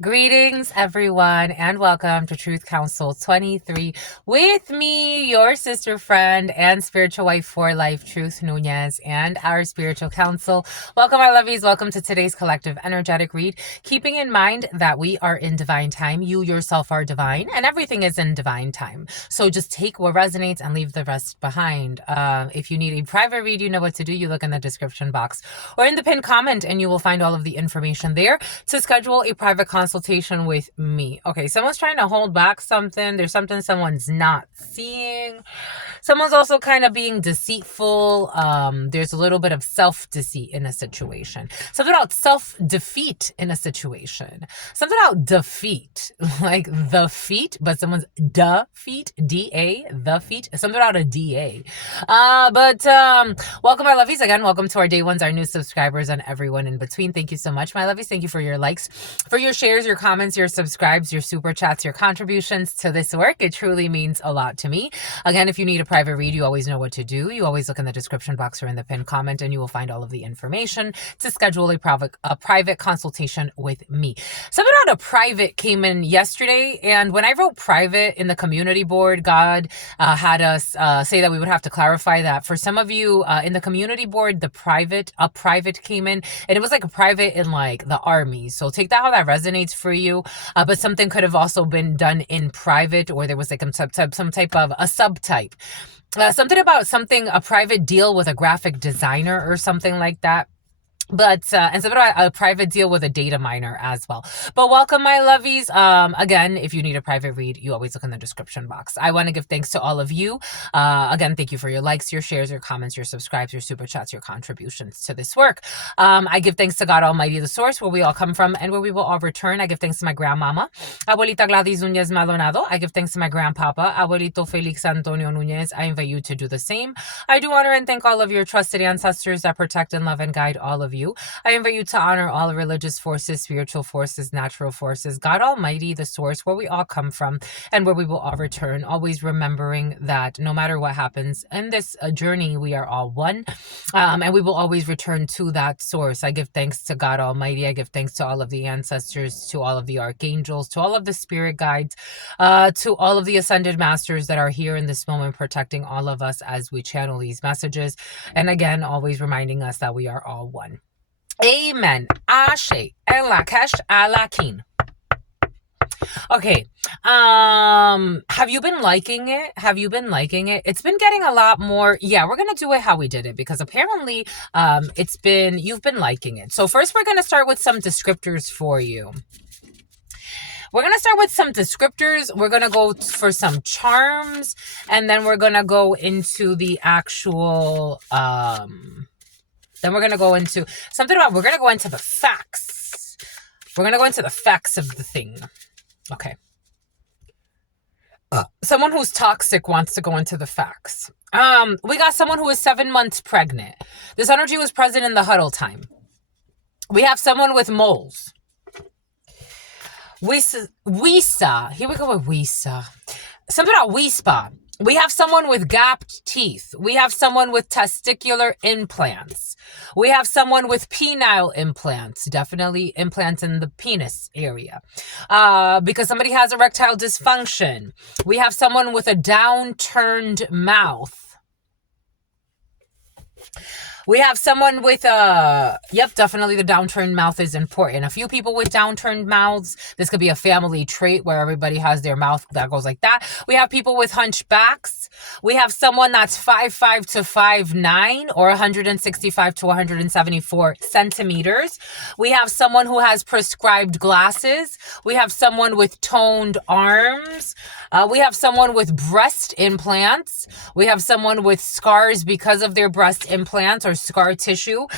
Greetings, everyone, and welcome to Truth Council 23 with me, your sister friend and spiritual wife for life, Truth Nunez, and our spiritual council. Welcome, our lovies. Welcome to today's collective energetic read. Keeping in mind that we are in divine time, you yourself are divine, and everything is in divine time. So just take what resonates and leave the rest behind. If you need a private read, you know what to do. You look in the description box or in the pinned comment, and you will find all of the information there to schedule a private consultation with me. Okay, someone's trying to hold back something. There's something someone's not seeing. Someone's also kind of being deceitful. There's a little bit of self-deceit in a situation. Something about self-defeat in a situation. Something about defeat, like the feet, but someone's defeat, D-A, the feet. Something about a D-A. Welcome, my lovies. Again, welcome to our day ones, our new subscribers, and everyone in between. Thank you so much, my lovies. Thank you for your likes, for your shares, your comments, your subscribes, your super chats, your contributions to this work. It truly means a lot to me. Again, if you need a private read, you always know what to do. You always look in the description box or in the pinned comment, and you will find all of the information to schedule a private consultation with me. Something about a private came in yesterday, and when I wrote private in the community board, God had us say that we would have to clarify that for some of you in the community board, a private came in, and it was like a private in like the army. So take that how that resonates for you. But something could have also been done in private, or there was like some type of a subtype. Something about a private deal with a graphic designer or something like that. And something about a private deal with a data miner as well. But welcome, my lovies. Again, if you need a private read, you always look in the description box. I want to give thanks to all of you. Again, thank you for your likes, your shares, your comments, your subscribes, your super chats, your contributions to this work. I give thanks to God Almighty, the source, where we all come from and where we will all return. I give thanks to my grandmama, Abuelita Gladys Nunez Maldonado. I give thanks to my grandpapa, Abuelito Felix Antonio Nunez. I invite you to do the same. I do honor and thank all of your trusted ancestors that protect and love and guide all of you. I invite you to honor all religious forces, spiritual forces, natural forces, God Almighty, the source, where we all come from and where we will all return, always remembering that no matter what happens in this journey, we are all one, and we will always return to that source. I give thanks to God Almighty. I give thanks to all of the ancestors, to all of the archangels, to all of the spirit guides, to all of the ascended masters that are here in this moment, protecting all of us as we channel these messages. And again, always reminding us that we are all one. Amen. Ashe. Elakash alakin. Okay. Have you been liking it? It's been getting a lot more. Yeah, we're gonna do it how we did it, because apparently you've been liking it. So first we're gonna start with some descriptors for you. We're going to start with some descriptors. We're going to go for some charms, and then we're going to go into the actual then we're going to go into we're going to go into the facts. We're going to go into the facts of the thing. Okay. Someone who's toxic wants to go into the facts. We got someone who is 7 months pregnant. This energy was present in the huddle time. We have someone with moles. Weesa. Here we go with Weesa. Something about Weespa. We have someone with gapped teeth. We have someone with testicular implants. We have someone with penile implants. Definitely implants in the penis area. Because somebody has erectile dysfunction. We have someone with a downturned mouth. We have someone with definitely the downturned mouth is important. A few people with downturned mouths. This could be a family trait where everybody has their mouth that goes like that. We have people with hunchbacks. We have someone that's 5'5" to 5'9", or 165 to 174 centimeters. We have someone who has prescribed glasses. We have someone with toned arms. We have someone with breast implants. We have someone with scars because of their breast implants or scar tissue.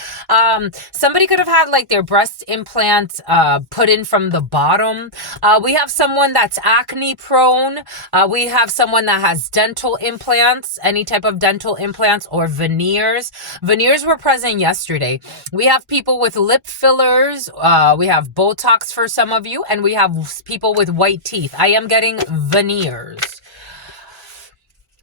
Somebody could have had like their breast implants put in from the bottom. We have someone that's acne prone. We have someone that has dental implants, any type of dental implants or veneers. Veneers were present yesterday. We have people with lip fillers. We have Botox for some of you, and we have people with white teeth. I am getting veneers.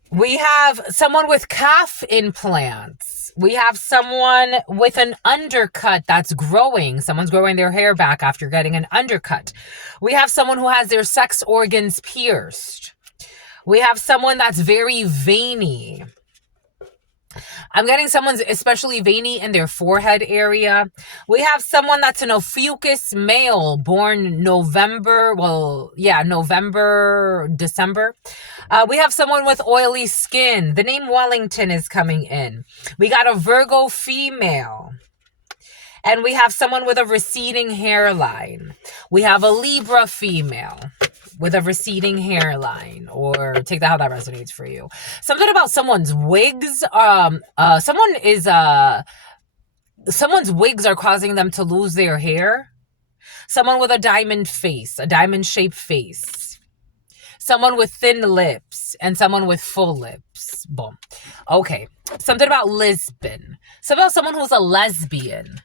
We have someone with calf implants. We have someone with an undercut that's growing. Someone's growing their hair back after getting an undercut. We have someone who has their sex organs pierced. We have someone that's very veiny. I'm getting someone's especially veiny in their forehead area. We have someone that's an ophiuchus male born November, December. We have someone with oily skin. The name Wellington is coming in. We got a Virgo female. And we have someone with a receding hairline. We have a Libra female with a receding hairline, or take that how that resonates for you. Something about someone's wigs. Someone's wigs are causing them to lose their hair. Someone with a diamond face, a diamond-shaped face. Someone with thin lips and someone with full lips. Boom. Okay. Something about Lisbon. Something about someone who's a lesbian.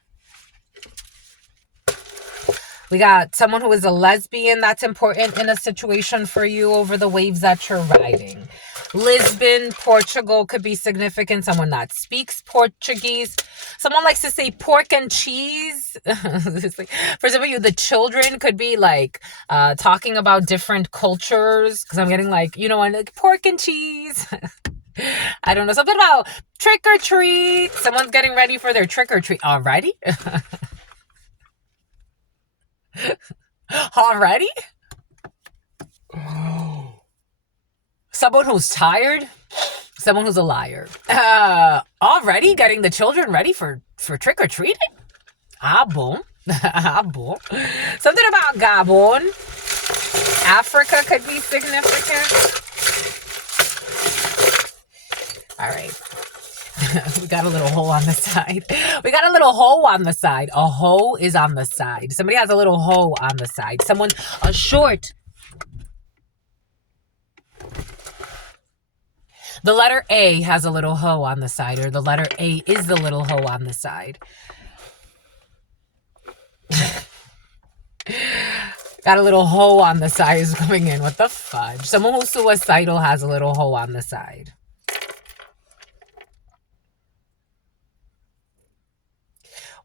We got someone who is a lesbian. That's important in a situation for you over the waves that you're riding. Lisbon, Portugal could be significant. Someone that speaks Portuguese. Someone likes to say pork and cheese. For some of you, the children could be like talking about different cultures. Because I'm getting like, like pork and cheese. I don't know. Something about trick or treat. Someone's getting ready for their trick or treat. Already? Already? Someone who's tired? Someone who's a liar. Already getting the children ready for trick-or-treating? Boom. Boom. Something about Gabon. Africa could be significant. All right. We got a little hole on the side. We got a little hole on the side. A hoe is on the side. Somebody has a little hoe on the side. Someone, a short. The letter A has a little hoe on the side, or the letter A is the little hoe on the side. Got a little hoe on the side is coming in. What the fudge? Someone who's suicidal has a little hoe on the side.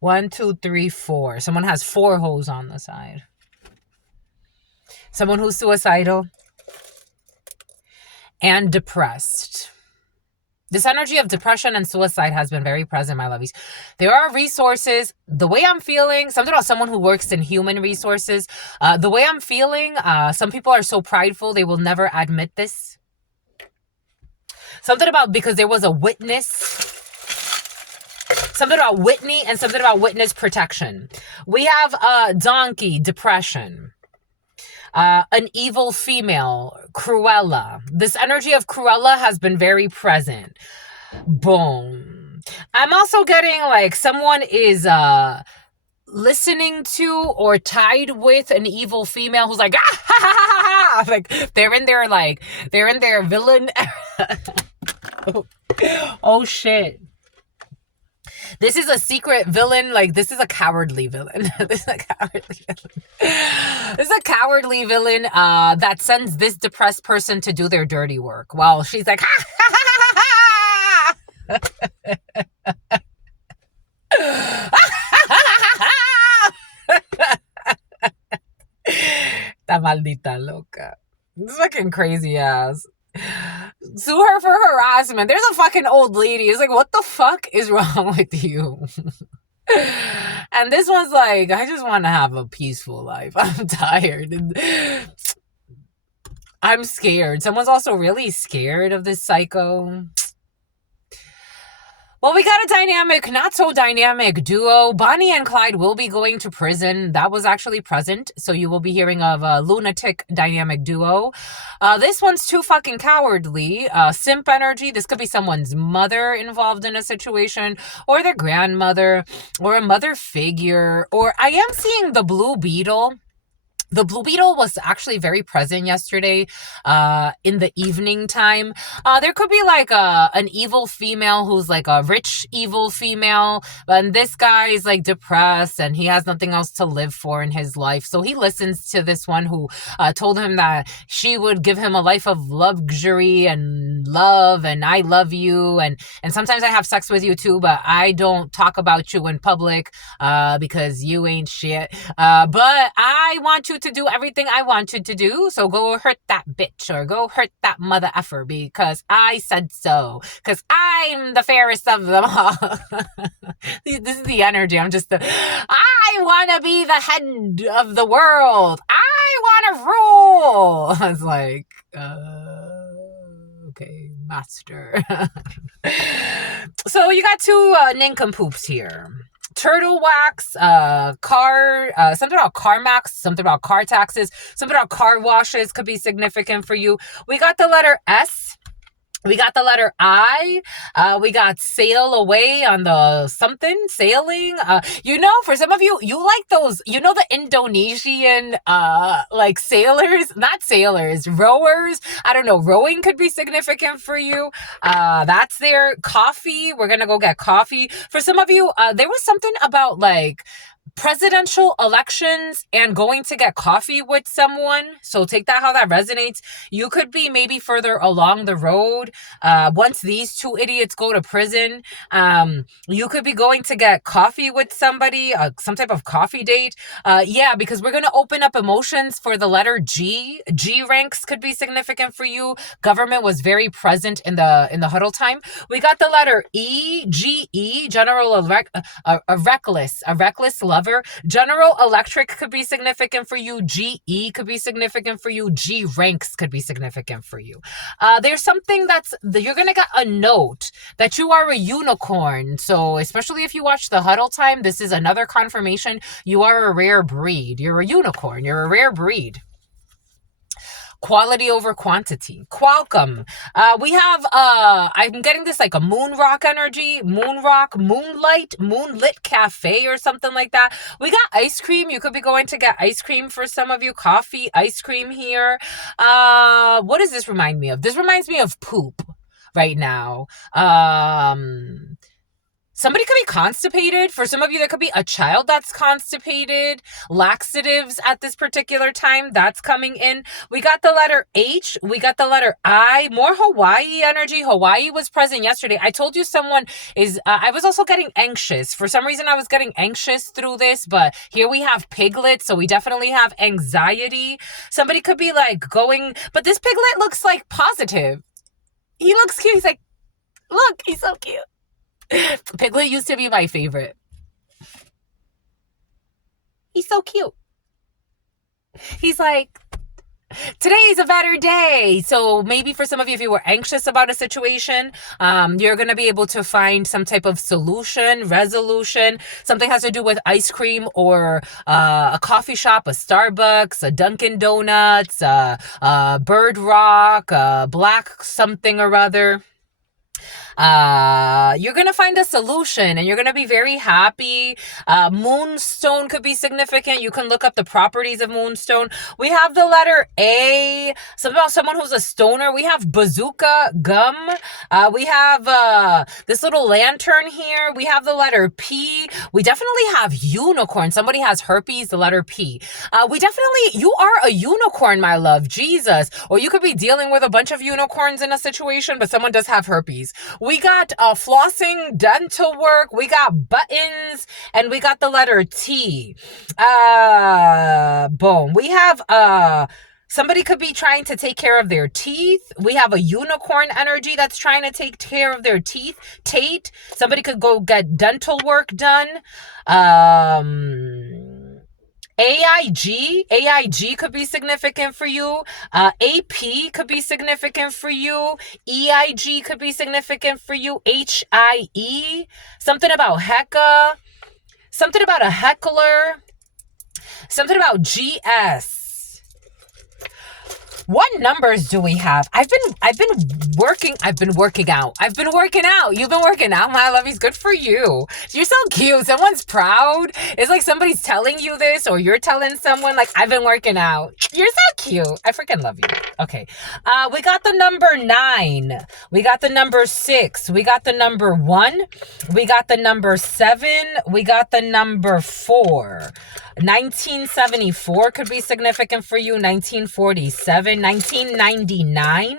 One, two, three, four. Someone has 4 hoes on the side. Someone who's suicidal and depressed. This energy of depression and suicide has been very present, my lovies. There are resources. The way I'm feeling, something about someone who works in human resources. The way I'm feeling, some people are so prideful they will never admit this. Something about because there was a witness. Something about Whitney and something about witness protection. We have donkey, depression. An evil female, Cruella. This energy of Cruella has been very present. Boom. I'm also getting like someone is listening to or tied with an evil female who's like, ah, ha, ha, ha, ha. Like they're in their villain. Oh shit. This is a secret villain. Like, this is a cowardly villain. This is a cowardly villain that sends this depressed person to do their dirty work while she's like, ha, ha, ha, ha, ha. Ta maldita loca. This fucking crazy ass. Sue her for harassment. There's a fucking old lady. It's like, what the fuck is wrong with you? And this one's like, I just want to have a peaceful life. I'm tired. I'm scared. Someone's also really scared of this psycho. Well, we got a dynamic, not so dynamic duo. Bonnie and Clyde will be going to prison. That was actually present. So you will be hearing of a lunatic dynamic duo. This one's too fucking cowardly. Simp energy. This could be someone's mother involved in a situation, or their grandmother, or a mother figure. Or I am seeing the blue beetle. The blue beetle was actually very present yesterday in the evening time. There could be like an evil female who's like a rich evil female, and this guy is like depressed and he has nothing else to live for in his life. So he listens to this one who told him that she would give him a life of luxury and love, and I love you, and sometimes I have sex with you too, but I don't talk about you in public because you ain't shit. But I want you to do everything I want you to do. So go hurt that bitch or go hurt that mother effer because I said so. Because I'm the fairest of them all. This is the energy. I want to be the head of the world. I want to rule. I was like, okay, master. So you got two nincompoops here. Turtle wax, something about CarMax, something about car taxes, something about car washes could be significant for you. We got the letter S. We got the letter I. We got sail away on the something, sailing. For some of you, you like those, the Indonesian, like sailors, not sailors, rowers. I don't know. Rowing could be significant for you. That's there. Coffee. We're going to go get coffee. For some of you, there was something about like presidential elections and going to get coffee with someone. So take that how that resonates. You could be maybe further along the road. Once these two idiots go to prison, you could be going to get coffee with somebody, some type of coffee date. Because we're going to open up emotions for the letter G. G ranks could be significant for you. Government was very present in the huddle time. We got the letter E, G-E, a reckless lover. General Electric could be significant for you. GE could be significant for you. G ranks could be significant for you. There's something you're going to get a note that you are a unicorn. So especially if you watch the huddle time, this is another confirmation. You are a rare breed. You're a unicorn. You're a rare breed. Quality over quantity. Qualcomm. We have, I'm getting this like a moon rock energy, moonlit cafe or something like that. We got ice cream. You could be going to get ice cream for some of you. Coffee, ice cream here. What does this remind me of? This reminds me of poop right now. Somebody could be constipated. For some of you, there could be a child that's constipated. Laxatives at this particular time, that's coming in. We got the letter H. We got the letter I. More Hawaii energy. Hawaii was present yesterday. I told you someone is, I was also getting anxious. For some reason, I was getting anxious through this, but here we have Piglet, so we definitely have anxiety. Somebody could be like going, but this Piglet looks like positive. He looks cute. He's like, look, he's so cute. Piglet used to be my favorite. He's so cute. He's like, today's a better day. So maybe for some of you, if you were anxious about a situation, you're going to be able to find some type of solution, resolution. Something has to do with ice cream or a coffee shop, a Starbucks, a Dunkin' Donuts, Bird Rock, Black something or other. You're gonna find a solution and you're gonna be very happy. Moonstone could be significant. You can look up the properties of moonstone. We have the letter A, something about someone who's a stoner. We have bazooka gum. We have this little lantern here. We have the letter P. We definitely have unicorn. Somebody has herpes, the letter P. You are a unicorn, my love, Jesus. Or you could be dealing with a bunch of unicorns in a situation, but someone does have herpes. We got flossing, dental work, we got buttons, and we got the letter T. Boom. We have somebody could be trying to take care of their teeth. We have a unicorn energy that's trying to take care of their teeth. Tate. Somebody could go get dental work done. AIG could be significant for you. AP could be significant for you. EIG could be significant for you. HIE, something about Hecka, something about a heckler, something about GS. What numbers do we have? I've been working out. You've been working out, my lovies. Good for you. You're so cute. Someone's proud. It's like somebody's telling you this, or you're telling someone like, I've been working out. You're so cute. I freaking love you. Okay. We got the number 9. We got the number 6. We got the number 1. We got the number 7. We got the number 4. 1974 could be significant for you. 1947, 1999.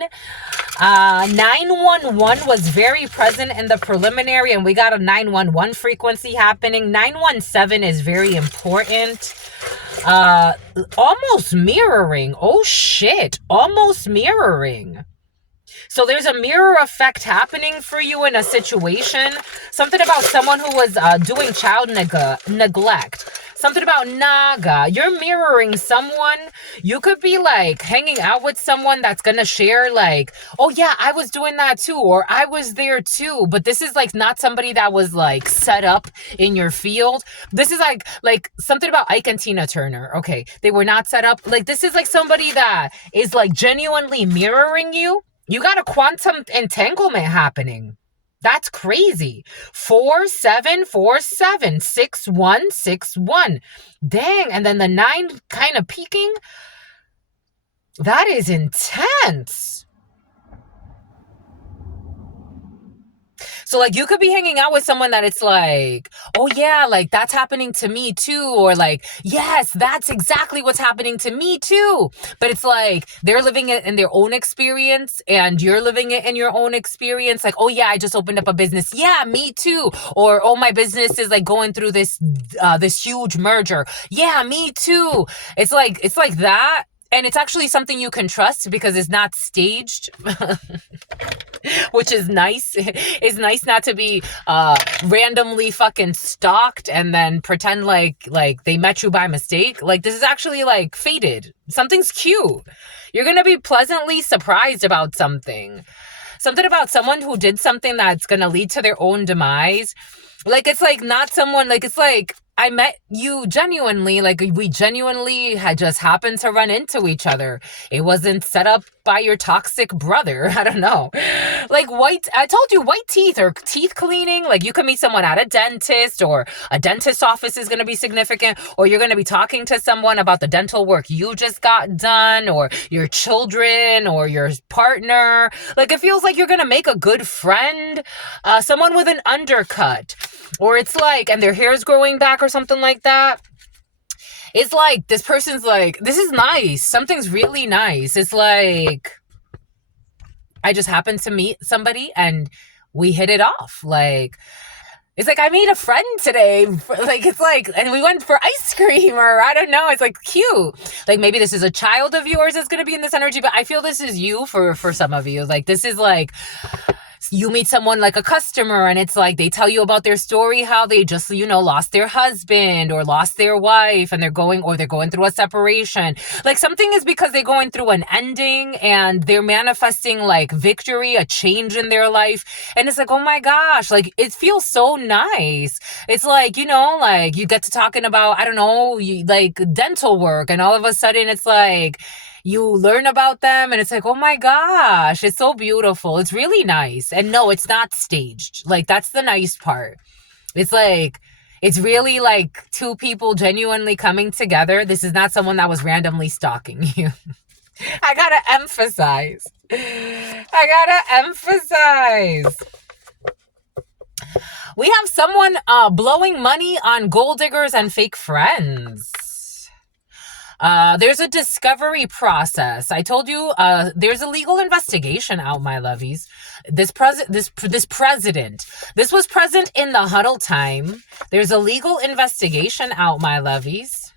911 was very present in the preliminary, and we got a 911 frequency happening. 917 is very important. Almost mirroring. Oh shit. Almost mirroring. So there's a mirror effect happening for you in a situation. Something about someone who was doing child neglect. Something about Naga. You're mirroring someone. You could be like hanging out with someone that's going to share like, oh yeah, I was doing that too. Or I was there too. But this is like not somebody that was like set up in your field. This is like something about Ike and Tina Turner. Okay. They were not set up. Like this is like somebody that is like genuinely mirroring you. You got a quantum entanglement happening. That's crazy. 4747 6161. Dang. And then the 9 kind of peaking. That is intense. So like you could be hanging out with someone that it's like, oh yeah, like that's happening to me too. Or like, yes, that's exactly what's happening to me too. But it's like they're living it in their own experience and you're living it in your own experience. Like, oh yeah, I just opened up a business. Yeah, me too. Or, oh, my business is like going through this huge merger. Yeah, me too. It's like that. And it's actually something you can trust because it's not staged. Which is nice. It's nice not to be randomly fucking stalked and then pretend like they met you by mistake. Like this is actually like fated. Something's cute. You're gonna be pleasantly surprised about something. Something about someone who did something that's gonna lead to their own demise. Like it's like not someone, like it's like I met you genuinely, like we genuinely had just happened to run into each other. It wasn't set up by your toxic brother. I don't know. Like I told you white teeth or teeth cleaning. Like you could meet someone at a dentist or a dentist office is going to be significant, or you're going to be talking to someone about the dental work you just got done, or your children or your partner. Like it feels like you're going to make a good friend, someone with an undercut, or it's like, and their hair is growing back or something like that. It's like, this person's like, this is nice. Something's really nice. It's like, I just happened to meet somebody and we hit it off. Like, it's like, I made a friend today. Like, it's like, and we went for ice cream or I don't know. It's like cute. Like maybe this is a child of yours that's going to be in this energy, but I feel this is you for some of you. Like this is like, you meet someone like a customer and it's like they tell you about their story, how they just, lost their husband or lost their wife and they're going through a separation. Like something is because they're going through an ending and they're manifesting like victory, a change in their life. And it's like, oh my gosh, like it feels so nice. It's like, like you get to talking about, I don't know, like dental work and all of a sudden it's like, you learn about them and it's like, oh my gosh, it's so beautiful. It's really nice. And no, it's not staged. Like, that's the nice part. It's like, it's really like two people genuinely coming together. This is not someone that was randomly stalking you. I gotta emphasize. We have someone blowing money on gold diggers and fake friends. There's a discovery process. I told you, there's a legal investigation out, my lovies. This president, this was present in the huddle time. There's a legal investigation out, my lovies.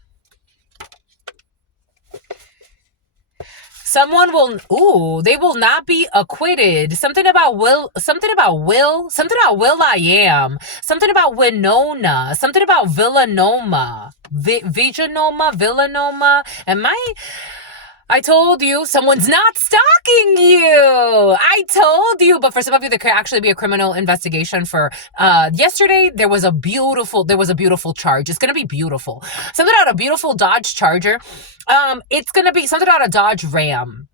They will not be acquitted. Something about Will I Am, something about Winona, something about Villanoma, Villanoma. I told you, someone's not stalking you. I told you. But for some of you, there could actually be a criminal investigation for, yesterday, there was a beautiful charge. It's going to be beautiful. Something about a beautiful Dodge Charger. It's going to be something about a Dodge Ram.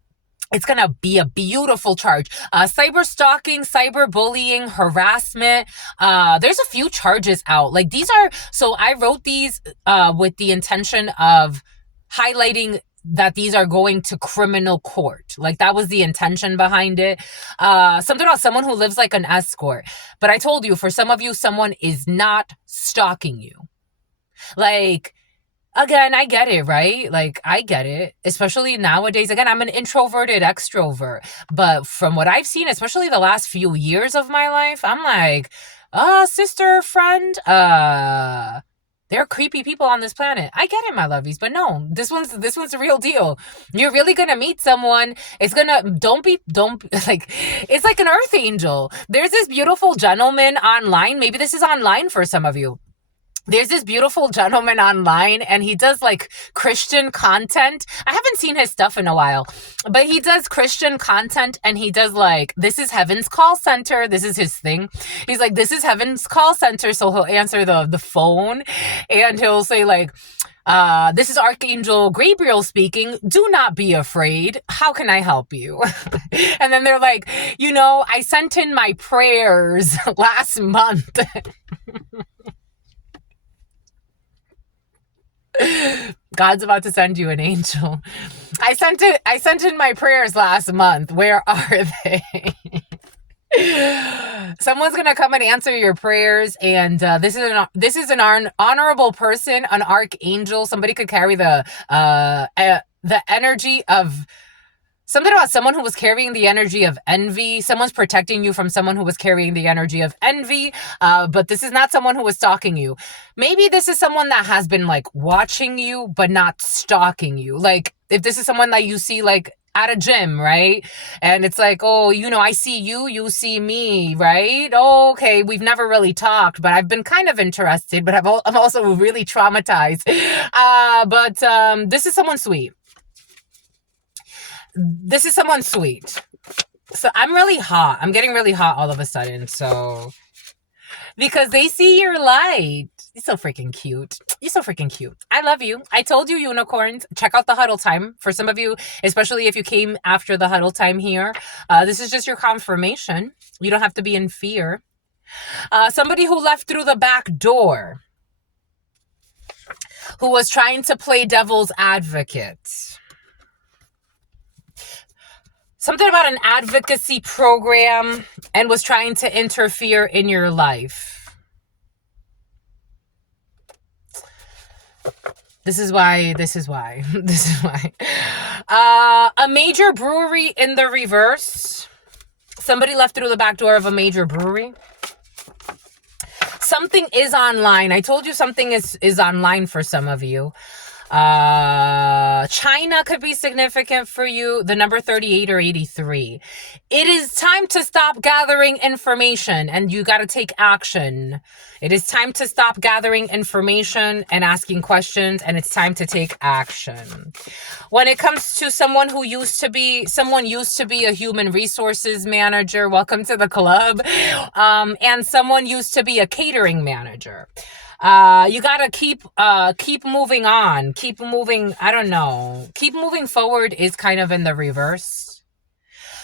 It's going to be a beautiful charge. Cyber stalking, cyber bullying, harassment. There's a few charges out. Like these are, so I wrote these with the intention of highlighting that these are going to criminal court. Like that was the intention behind it. Something about someone who lives like an escort. But I told you, for some of you, someone is not stalking you. Like, again, I get it, right? Like, I get it, especially nowadays. Again, I'm an introverted extrovert, but from what I've seen, especially the last few years of my life, I'm like, sister, friend, there are creepy people on this planet. I get it, my lovies, but no, this one's the real deal. You're really gonna meet someone. It's gonna, don't like, it's like an earth angel. There's this beautiful gentleman online. Maybe this is online for some of you. There's this beautiful gentleman online and he does like Christian content. I haven't seen his stuff in a while, but he does Christian content and he does like, this is heaven's call center. This is his thing. He's like, this is heaven's call center. So he'll answer the phone and he'll say like, this is Archangel Gabriel speaking. Do not be afraid. How can I help you? And then they're like, I sent in my prayers last month. God's about to send you an angel. I sent in my prayers last month. Where are they? Someone's gonna come and answer your prayers, and this is an honorable person, an archangel. Somebody could carry the energy of. Something about someone who was carrying the energy of envy. Someone's protecting you from someone who was carrying the energy of envy. But this is not someone who was stalking you. Maybe this is someone that has been like watching you, but not stalking you. Like if this is someone that you see like at a gym, right? And it's like, oh, I see you, you see me, right? Oh, okay, we've never really talked, but I've been kind of interested, but I'm also really traumatized. But this is someone sweet. This is someone sweet. So I'm really hot. I'm getting really hot all of a sudden. So, because they see your light. You're so freaking cute. You're so freaking cute. I love you. I told you, unicorns. Check out the huddle time. For some of you, especially if you came after the huddle time here, this is just your confirmation. You don't have to be in fear. Somebody who left through the back door, who was trying to play devil's advocate. Something about an advocacy program and was trying to interfere in your life. This is why. A major brewery in the reverse. Somebody left through the back door of a major brewery. Something is online. I told you something is online for some of you. China could be significant for you. The number 38 or 83. It is time to stop gathering information and you got to take action. It is time to stop gathering information and asking questions, and it's time to take action. When it comes to someone used to be a human resources manager, welcome to the club. And someone used to be a catering manager. You gotta keep moving on. Keep moving. I don't know. Keep moving forward is kind of in the reverse.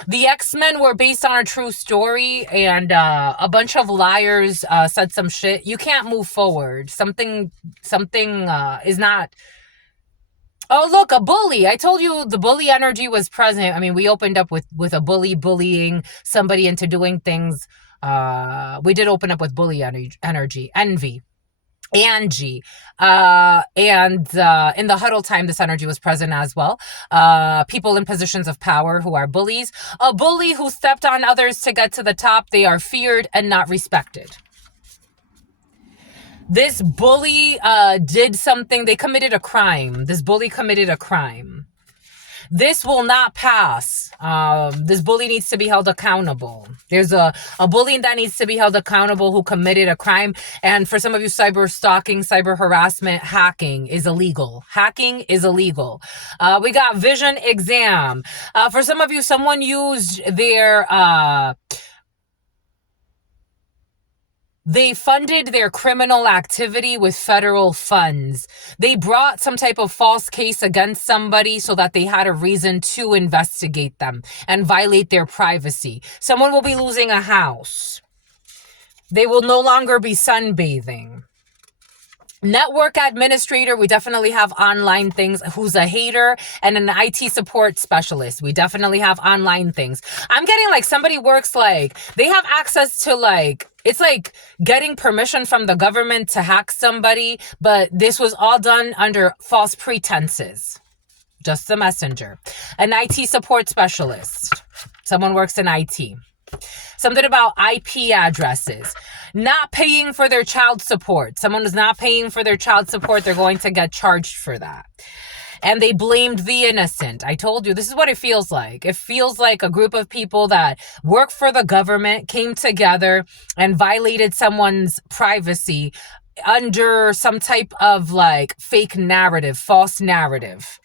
The X-Men were based on a true story, and a bunch of liars said some shit. You can't move forward. Something is not. Oh, look, a bully. I told you the bully energy was present. I mean, we opened up with a bully bullying somebody into doing things. We did open up with bully energy, envy. Angie, and in the huddle time, this energy was present as well. People in positions of power who are bullies. A bully who stepped on others to get to the top. They are feared and not respected. This bully did something. They committed a crime. This bully committed a crime. This will not pass. This bully needs to be held accountable. There's a bully that needs to be held accountable who committed a crime. And for some of you, cyber stalking, cyber harassment, hacking is illegal. Hacking is illegal. We got vision exam. For some of you, someone used their They funded their criminal activity with federal funds. They brought some type of false case against somebody so that they had a reason to investigate them and violate their privacy. Someone will be losing a house. They will no longer be sunbathing. Network administrator, we definitely have online things. Who's a hater, and an IT support specialist. We definitely have online things. I'm getting like somebody works like they have access to like, it's like getting permission from the government to hack somebody, but this was all done under false pretenses. Just the messenger. An IT support specialist. Someone works in IT. Something about IP addresses. Not paying for their child support. Someone is not paying for their child support. They're going to get charged for that. And they blamed the innocent. I told you, this is what it feels like. It feels like a group of people that work for the government came together and violated someone's privacy under some type of like fake narrative, false narrative.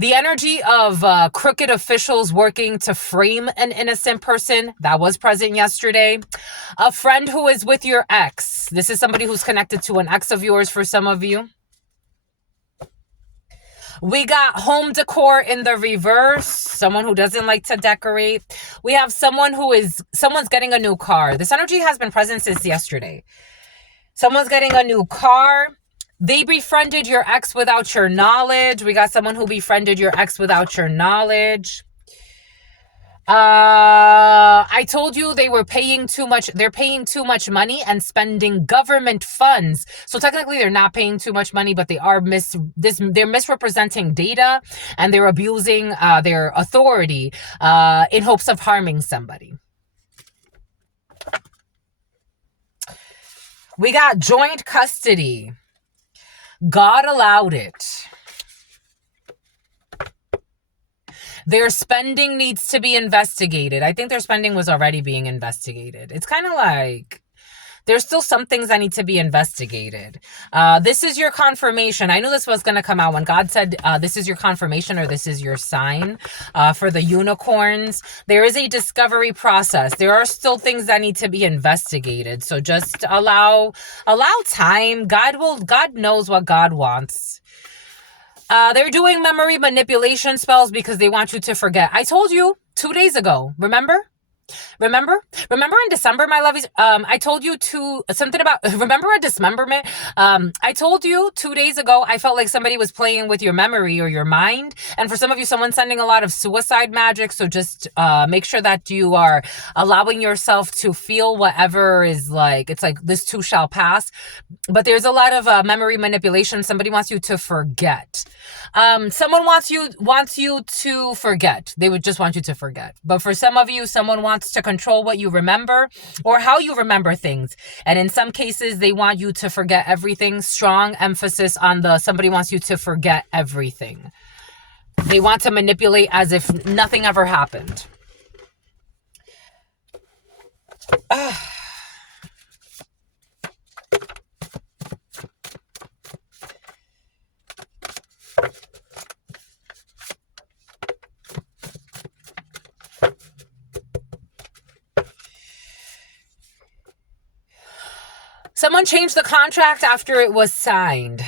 The energy of crooked officials working to frame an innocent person, that was present yesterday. A friend who is with your ex. This is somebody who's connected to an ex of yours for some of you. We got home decor in the reverse. Someone who doesn't like to decorate. We have someone's getting a new car. This energy has been present since yesterday. Someone's getting a new car. They befriended your ex without your knowledge. We got someone who befriended your ex without your knowledge. I told you they were paying too much. They're paying too much money and spending government funds. So technically they're not paying too much money, but they are they're misrepresenting data and they're abusing their authority in hopes of harming somebody. We got joint custody. God allowed it. Their spending needs to be investigated. I think their spending was already being investigated. It's kind of like there's still some things that need to be investigated. This is your confirmation. I knew this was going to come out when God said, this is your confirmation or this is your sign for the unicorns. There is a discovery process. There are still things that need to be investigated. So just allow time. God knows what God wants. They're doing memory manipulation spells because they want you to forget. I told you 2 days ago. Remember in December, my lovies, I told you something about, remember a dismemberment? I told you 2 days ago, I felt like somebody was playing with your memory or your mind. And for some of you, someone's sending a lot of suicide magic. So just, make sure that you are allowing yourself to feel whatever is like, it's like this too shall pass. But there's a lot of, memory manipulation. Somebody wants you to forget. Someone wants you to forget. They would just want you to forget. But for some of you, someone wants to control what you remember or how you remember things. And in some cases, they want you to forget everything. Strong emphasis on somebody wants you to forget everything. They want to manipulate as if nothing ever happened. Someone changed the contract after it was signed.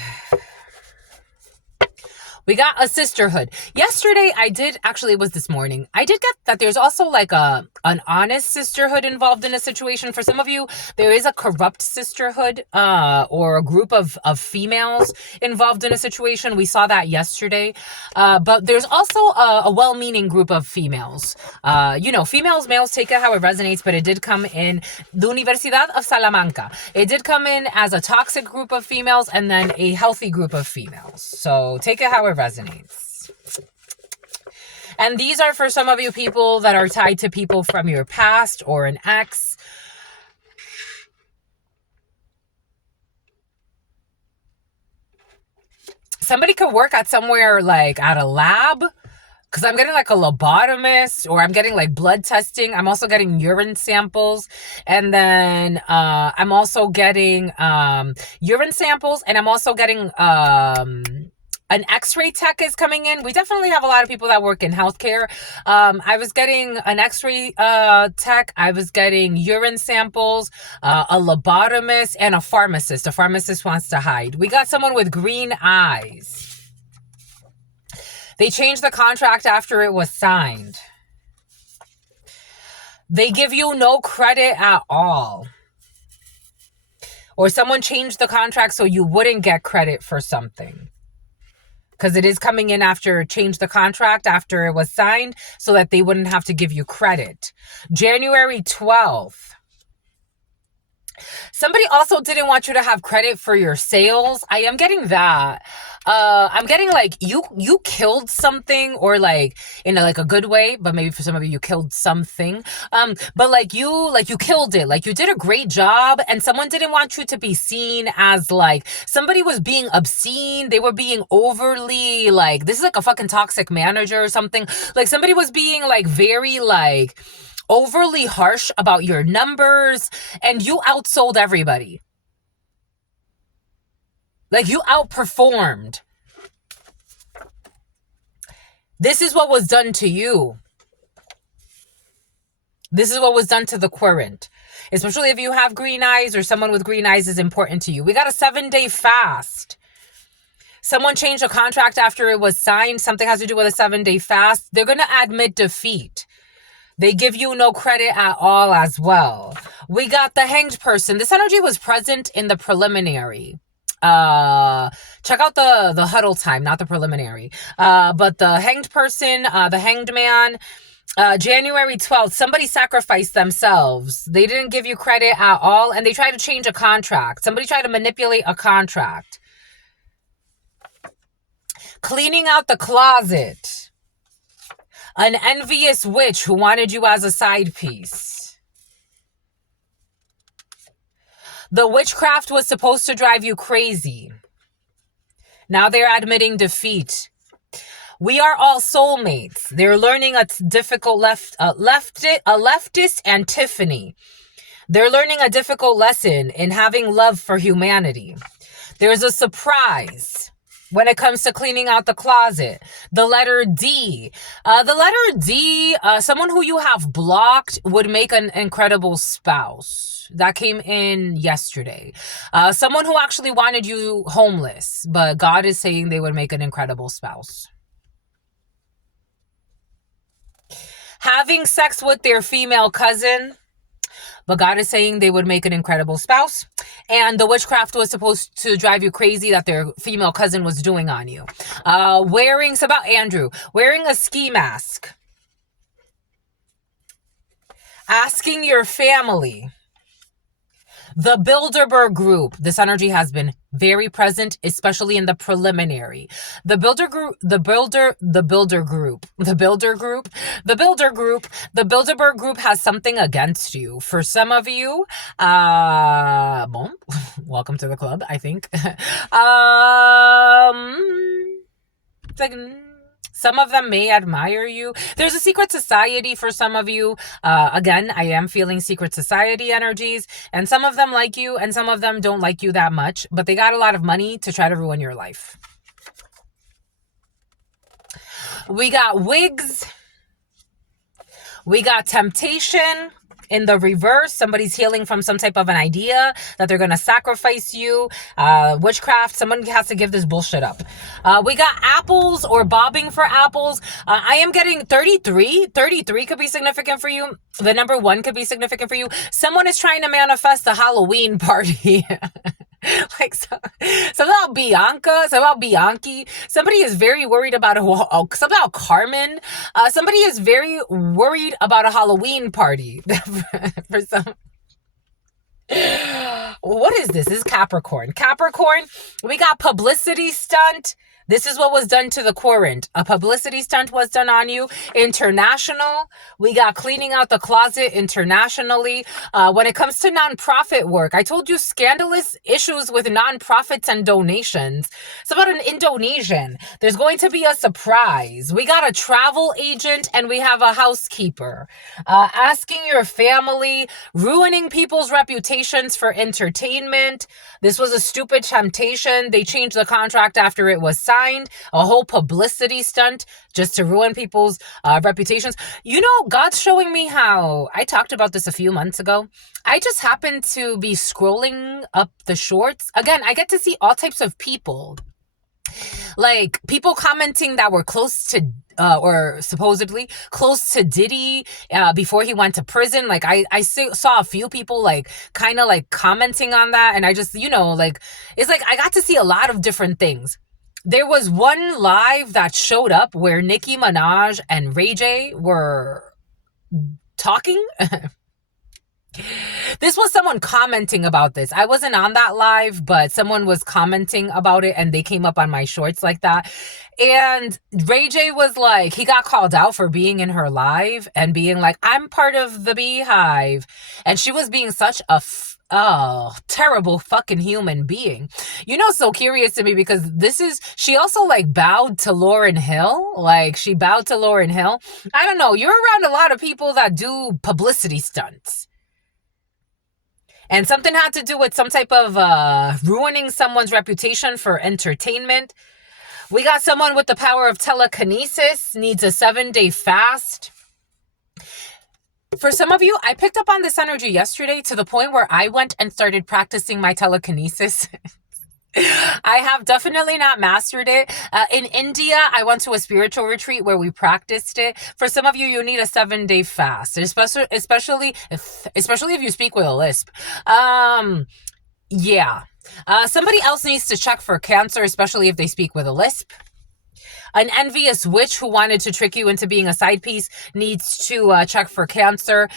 We got a sisterhood. Yesterday, it was this morning. I did get that there's also like an honest sisterhood involved in a situation. For some of you, there is a corrupt sisterhood or a group of females involved in a situation. We saw that yesterday. But there's also a well-meaning group of females. Females, males, take it how it resonates, but it did come in the Universidad of Salamanca. It did come in as a toxic group of females and then a healthy group of females. So take it how it resonates. And these are for some of you people that are tied to people from your past or an ex. Somebody could work at somewhere like at a lab, because I'm getting like a lobotomist, or I'm getting like blood testing. I'm also getting urine samples. And then I'm also getting urine samples, and I'm also getting An x-ray tech is coming in. We definitely have a lot of people that work in healthcare. I was getting an x-ray tech. I was getting urine samples, a lobotomist, and a pharmacist. A pharmacist wants to hide. We got someone with green eyes. They changed the contract after it was signed. They give you no credit at all. Or someone changed the contract so you wouldn't get credit for something. Because it is coming in after change the contract after it was signed so that they wouldn't have to give you credit. January 12th. Somebody also didn't want you to have credit for your sales. I am getting that. I'm getting like you killed something, or like in a good way, but maybe for some of you killed something. But like you killed it. Like you did a great job, and someone didn't want you to be seen as like somebody was being obscene. They were being overly like, this is like a fucking toxic manager or something. Like somebody was being like very like overly harsh about your numbers, and you outsold everybody. Like you outperformed. This is what was done to you. This is what was done to the current. Especially if you have green eyes, or someone with green eyes is important to you. We got a 7-day fast. Someone changed a contract after it was signed. Something has to do with a 7-day fast. They're going to admit defeat. They give you no credit at all as well. We got the hanged person. This energy was present in the preliminary. Check out the huddle time, not the preliminary. But the hanged person, the hanged man, January 12th, somebody sacrificed themselves. They didn't give you credit at all, and they tried to change a contract. Somebody tried to manipulate a contract. Cleaning out the closet. An envious witch who wanted you as a side piece. The witchcraft was supposed to drive you crazy. Now they're admitting defeat. We are all soulmates. They're learning a difficult leftist and Tiffany. They're learning a difficult lesson in having love for humanity. There's a surprise when it comes to cleaning out the closet. The letter D. Someone who you have blocked would make an incredible spouse. That came in yesterday. Someone who actually wanted you homeless, but God is saying they would make an incredible spouse. Having sex with their female cousin, but God is saying they would make an incredible spouse. And the witchcraft was supposed to drive you crazy that their female cousin was doing on you. It's about Andrew. Wearing a ski mask. Asking your family. The Bilderberg group. This energy has been very present, especially in the preliminary. The Bilderberg group has something against you. For some of you, welcome to the club, I think. It's like, some of them may admire you. There's a secret society for some of you. Again, I am feeling secret society energies. And some of them like you, and some of them don't like you that much. But they got a lot of money to try to ruin your life. We got wigs. We got temptation. In the reverse, somebody's healing from some type of an idea that they're going to sacrifice you. Witchcraft, someone has to give this bullshit up. We got apples or bobbing for apples. I am getting 33. 33 could be significant for you. The number 1 could be significant for you. Someone is trying to manifest a Halloween party. Like something about Bianca, something about Bianchi. Somebody is very worried about something about Carmen. Somebody is very worried about a Halloween party. For some. What is this? This is Capricorn. Capricorn, we got publicity stunt. This is what was done to the current. A publicity stunt was done on you. International. We got cleaning out the closet internationally. When it comes to nonprofit work, I told you scandalous issues with nonprofits and donations. It's about an Indonesian. There's going to be a surprise. We got a travel agent and we have a housekeeper. Asking your family, ruining people's reputations for entertainment. This was a stupid temptation. They changed the contract after it was signed. behind, a whole publicity stunt just to ruin people's reputations. You know, God's showing me how, I talked about this a few months ago. I just happened to be scrolling up the shorts. Again, I get to see all types of people, like people commenting that were close to or supposedly close to Diddy before he went to prison. Like I saw a few people like kind of like commenting on that, and I just, you know, like it's like I got to see a lot of different things. There was one live that showed up where Nicki Minaj and Ray J were talking. This was someone commenting about this. I wasn't on that live, but someone was commenting about it and they came up on my shorts like that. And Ray J was like, he got called out for being in her live and being like, I'm part of the Beehive. And she was being such a terrible fucking human being. You know, so curious to me because she also like bowed to Lauryn Hill. Like she bowed to Lauryn Hill. I don't know. You're around a lot of people that do publicity stunts. And something had to do with some type of ruining someone's reputation for entertainment. We got someone with the power of telekinesis, needs a 7-day fast. For some of you, I picked up on this energy yesterday to the point where I went and started practicing my telekinesis. I have definitely not mastered it. In India, I went to a spiritual retreat where we practiced it. For some of you, you need a 7-day fast, especially if you speak with a lisp. Yeah. Somebody else needs to check for cancer, especially if they speak with a lisp. An envious witch who wanted to trick you into being a side piece needs to check for cancer.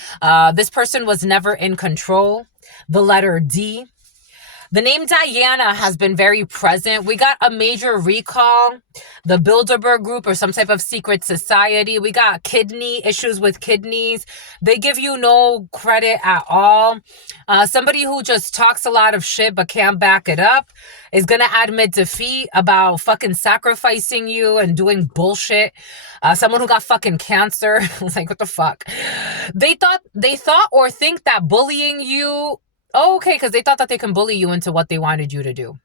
This person was never in control. The letter D. The name Diana has been very present. We got a major recall, the Bilderberg Group or some type of secret society. We got kidney issues with kidneys. They give you no credit at all. Somebody who just talks a lot of shit but can't back it up is going to admit defeat about fucking sacrificing you and doing bullshit. Someone who got fucking cancer. I was like, what the fuck? They thought or think that bullying you... Oh, okay, because they thought that they can bully you into what they wanted you to do.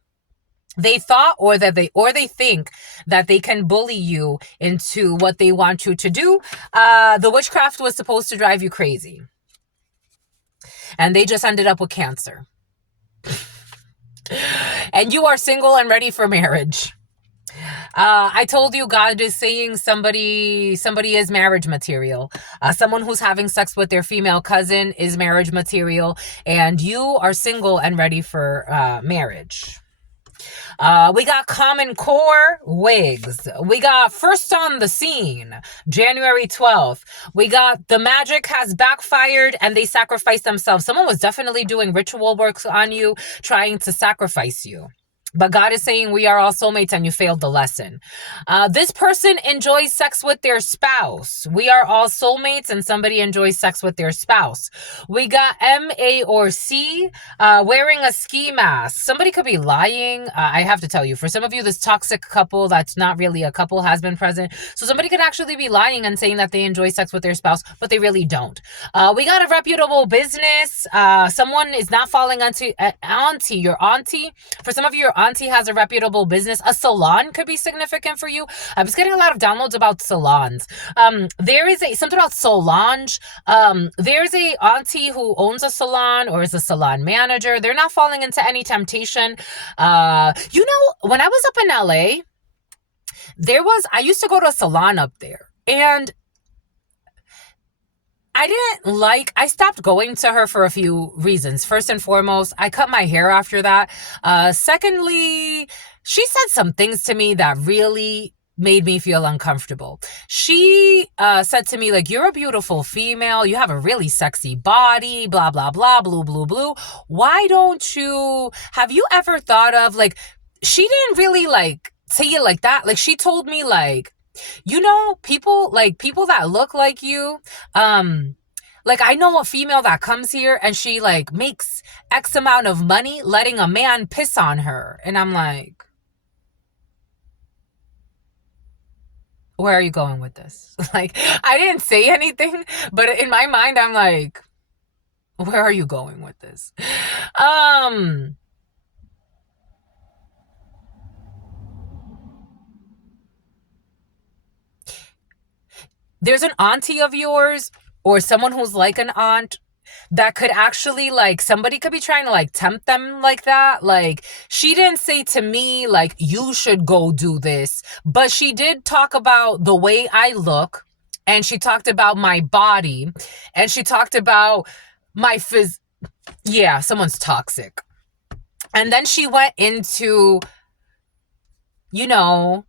They thought or they think that they can bully you into what they want you to do. The witchcraft was supposed to drive you crazy. And they just ended up with cancer. And you are single and ready for marriage. I told you God is saying somebody is marriage material. Someone who's having sex with their female cousin is marriage material, and you are single and ready for marriage. We got Common Core wigs. We got First on the Scene, January 12th. We got The Magic Has Backfired and They Sacrificed Themselves. Someone was definitely doing ritual works on you, trying to sacrifice you. But God is saying we are all soulmates and you failed the lesson. This person enjoys sex with their spouse. We are all soulmates and somebody enjoys sex with their spouse. We got M, A, or C wearing a ski mask. Somebody could be lying. I have to tell you, for some of you, this toxic couple that's not really a couple has been present. So somebody could actually be lying and saying that they enjoy sex with their spouse, but they really don't. We got a reputable business. Someone is not falling onto your auntie. For some of you, your auntie has a reputable business. A salon could be significant for you. I was getting a lot of downloads about salons. There is something about Solange. There's a auntie who owns a salon or is a salon manager. They're not falling into any temptation. You know, when I was up in LA, I used to go to a salon up there, and I stopped going to her for a few reasons. First and foremost, I cut my hair after that. Secondly, she said some things to me that really made me feel uncomfortable. She said to me, like, you're a beautiful female. You have a really sexy body, blah, blah, blah, blue, blue, blue. Have you ever thought of, like, she didn't really, like, say it like that. Like, she told me, like, you know, people that look like you, like, I know a female that comes here and she, like, makes X amount of money letting a man piss on her. And I'm like, where are you going with this? Like, I didn't say anything, but in my mind, I'm like, where are you going with this? there's an auntie of yours or someone who's like an aunt that could actually, like, somebody could be trying to like tempt them like that. Like, she didn't say to me like you should go do this, but she did talk about the way I look, and she talked about my body, and she talked about my yeah, someone's toxic. And then she went into, you know,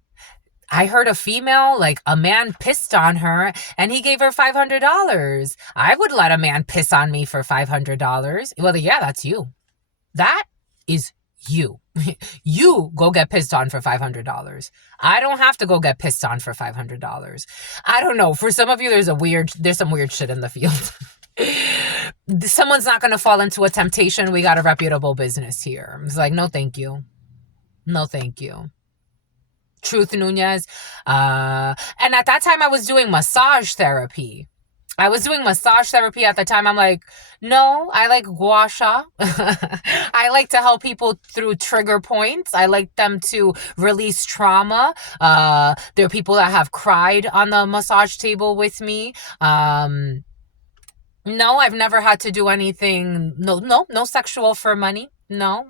I heard a female, like a man pissed on her and he gave her $500. I would let a man piss on me for $500. Well, yeah, that's you. That is you. You go get pissed on for $500. I don't have to go get pissed on for $500. I don't know. For some of you, there's some weird shit in the field. Someone's not going to fall into a temptation. We got a reputable business here. It's like, no, thank you. No, thank you. Truth Nunez. And at that time I was doing massage therapy. At the time. I'm like, no, I like gua sha. I like to help people through trigger points. I like them to release trauma. There are people that have cried on the massage table with me. No, I've never had to do anything. No sexual for money. No.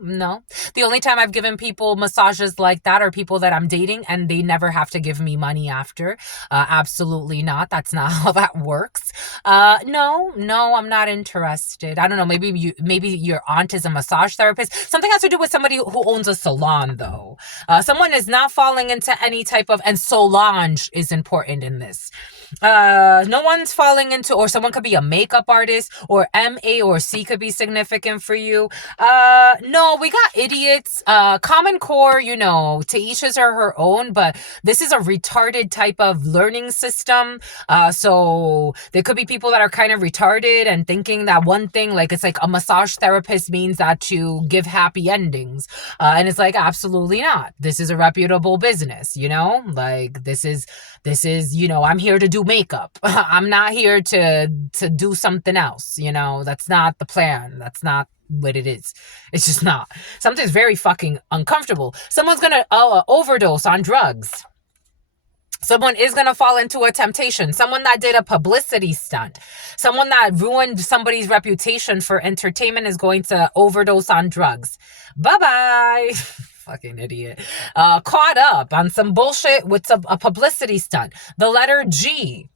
The only time I've given people massages like that are people that I'm dating, and they never have to give me money after. Absolutely not. That's not how that works. No, I'm not interested. I don't know. Maybe your aunt is a massage therapist. Something has to do with somebody who owns a salon, though. Someone is not falling into any type of, and Solange is important in this. No one's falling into, or someone could be a makeup artist, or MA or C could be significant for you. No, we got idiots. Common Core, to each his or her own, but this is a retarded type of learning system. So there could be people that are kind of retarded and thinking that one thing, like it's like a massage therapist means that you give happy endings. And it's like, absolutely not. This is a reputable business, like this is, I'm here to do makeup. I'm not here to do something else. That's not the plan. That's not what it is. It's just not. Something's very fucking uncomfortable. Someone's gonna overdose on drugs. Someone is going to fall into a temptation. Someone that did a publicity stunt. Someone that ruined somebody's reputation for entertainment is going to overdose on drugs. Bye-bye. Fucking idiot. Caught up on some bullshit with a publicity stunt. The letter G.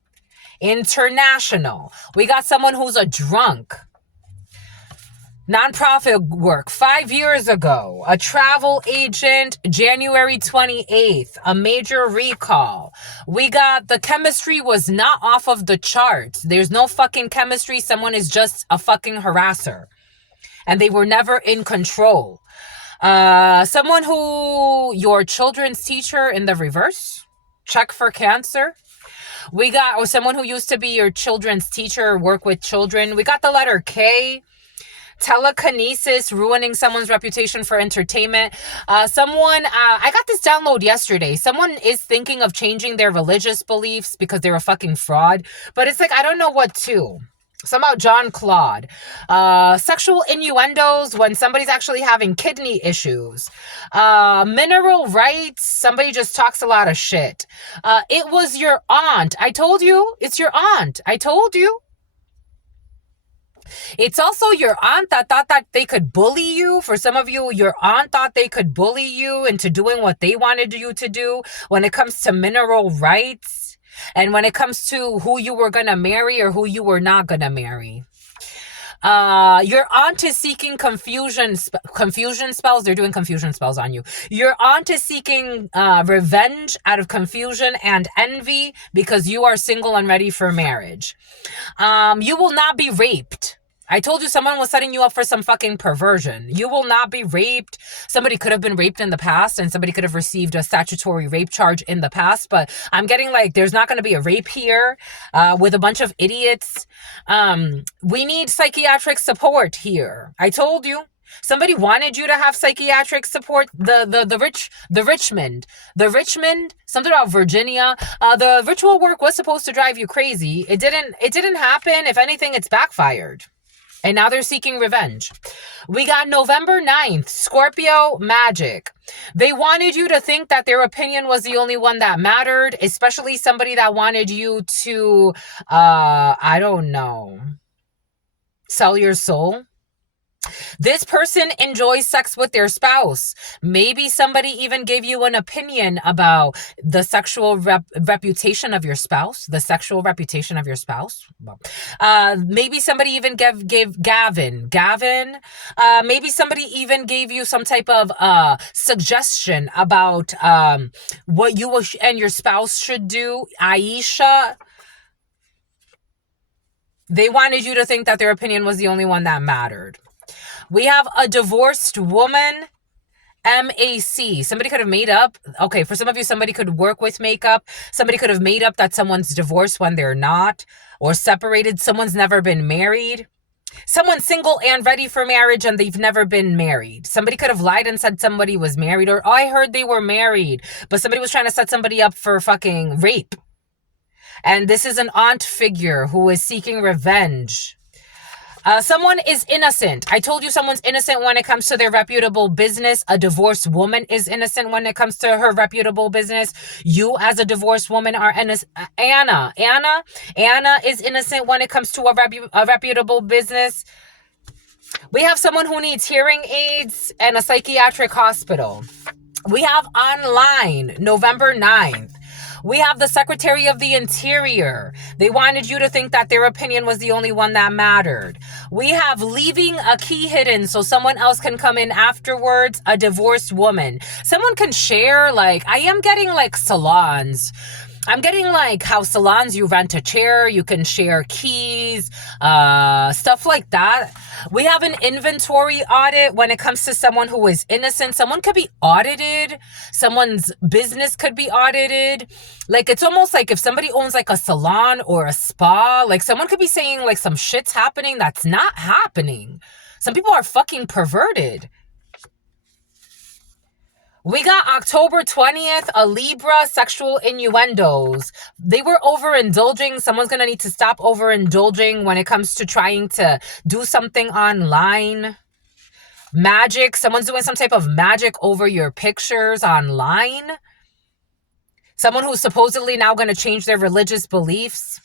International. We got someone who's a drunk. Nonprofit work 5 years ago, a travel agent, January 28th, a major recall. We got the chemistry was not off of the charts. There's no fucking chemistry. Someone is just a fucking harasser. And they were never in control. Someone who, your children's teacher in the reverse, check for cancer. We got someone who used to be your children's teacher, work with children. We got the letter K. Telekinesis, ruining someone's reputation for entertainment. I got this download yesterday. Someone is thinking of changing their religious beliefs because they're a fucking fraud. But it's like, I don't know what to. Somehow John Claude. Sexual innuendos when somebody's actually having kidney issues. Mineral rights. Somebody just talks a lot of shit. It was your aunt. I told you. It's your aunt. I told you. It's also your aunt that thought that they could bully you. For some of you, your aunt thought they could bully you into doing what they wanted you to do when it comes to mineral rights and when it comes to who you were going to marry or who you were not going to marry. Your aunt is seeking confusion spells. They're doing confusion spells on you. Your aunt is seeking revenge out of confusion and envy because you are single and ready for marriage. You will not be raped. I told you someone was setting you up for some fucking perversion. You will not be raped. Somebody could have been raped in the past and somebody could have received a statutory rape charge in the past, but I'm getting like there's not going to be a rape here with a bunch of idiots. We need psychiatric support here. I told you. Somebody wanted you to have psychiatric support. The Richmond, something about Virginia. The ritual work was supposed to drive you crazy. It didn't happen. If anything, it's backfired. And now they're seeking revenge. We got November 9th, Scorpio magic. They wanted you to think that their opinion was the only one that mattered, especially somebody that wanted you to, I don't know, sell your soul. This person enjoys sex with their spouse. Maybe somebody even gave you an opinion about the sexual reputation of your spouse, the sexual reputation of your spouse. Maybe somebody even gave Gavin. Maybe somebody even gave you some type of suggestion about what you and your spouse should do. Aisha, they wanted you to think that their opinion was the only one that mattered. We have a divorced woman, MAC. Somebody could have made up. Okay, for some of you, somebody could work with makeup. Somebody could have made up that someone's divorced when they're not, or separated. Someone's never been married. Someone's single and ready for marriage and they've never been married. Somebody could have lied and said somebody was married, or I heard they were married, but somebody was trying to set somebody up for fucking rape. And this is an aunt figure who is seeking revenge. Someone is innocent. I told you someone's innocent when it comes to their reputable business. A divorced woman is innocent when it comes to her reputable business. You as a divorced woman are innocent. Anna is innocent when it comes to a reputable business. We have someone who needs hearing aids and a psychiatric hospital. We have online, November 9th. We have the Secretary of the Interior. They wanted you to think that their opinion was the only one that mattered. We have leaving a key hidden so someone else can come in afterwards, a divorced woman. Someone can share, like, I am getting like salons. I'm getting like how salons, you rent a chair, you can share keys, stuff like that. We have an inventory audit when it comes to someone who is innocent. Someone could be audited. Someone's business could be audited. Like, it's almost like if somebody owns like a salon or a spa, like someone could be saying like some shit's happening that's not happening. Some people are fucking perverted. We got October 20th, a Libra, sexual innuendos. They were overindulging. Someone's going to need to stop overindulging when it comes to trying to do something online. Magic. Someone's doing some type of magic over your pictures online. Someone who's supposedly now going to change their religious beliefs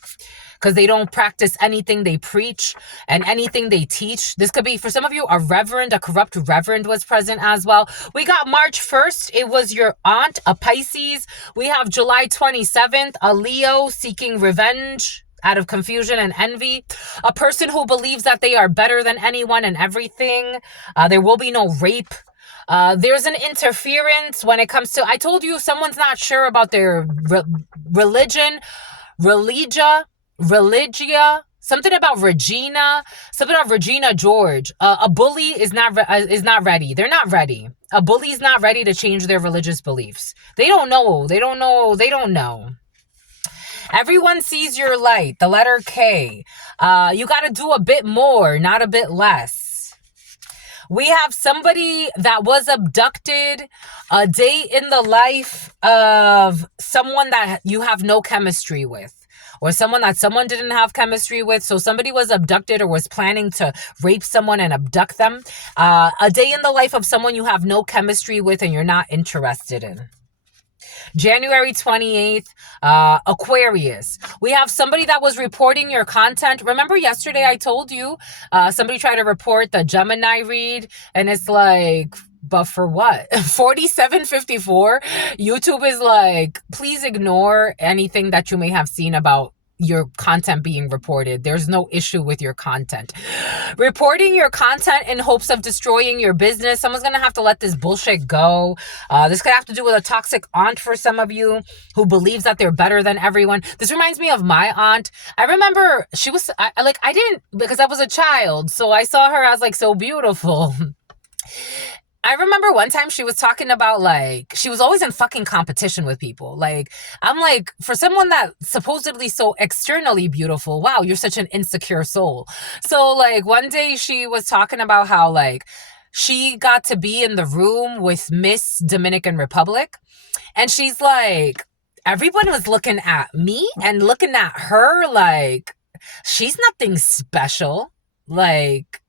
because they don't practice anything they preach and anything they teach. This could be, for some of you, a reverend, a corrupt reverend was present as well. We got March 1st. It was your aunt, a Pisces. We have July 27th, a Leo seeking revenge out of confusion and envy. A person who believes that they are better than anyone and everything. There will be no rape. There's an interference when it comes to, I told you, someone's not sure about their religion, Religia, something about Regina, something about Regina George. A bully is not ready. They're not ready. A bully's not ready to change their religious beliefs. They don't know. Everyone sees your light. The letter K. You got to do a bit more, not a bit less. We have somebody that was abducted, a day in the life of someone that you have no chemistry with. Or someone that someone didn't have chemistry with. So somebody was abducted or was planning to rape someone and abduct them. A day in the life of someone you have no chemistry with and you're not interested in. January 28th, Aquarius. We have somebody that was reporting your content. Remember yesterday I told you somebody tried to report the Gemini read and it's like, but for what? 4754. YouTube is like, please ignore anything that you may have seen about your content being reported. There's no issue with your content. Reporting your content in hopes of destroying your business. Someone's going to have to let this bullshit go. This could have to do with a toxic aunt for some of you who believes that they're better than everyone. This reminds me of my aunt. I remember she was, I didn't, because I was a child, so I saw her as like so beautiful. I remember one time she was talking about like, she was always in fucking competition with people. Like, I'm like, for someone that supposedly so externally beautiful, wow, you're such an insecure soul. So like one day she was talking about how like she got to be in the room with Miss Dominican Republic. And she's like, everyone was looking at me and looking at her like, she's nothing special. Like,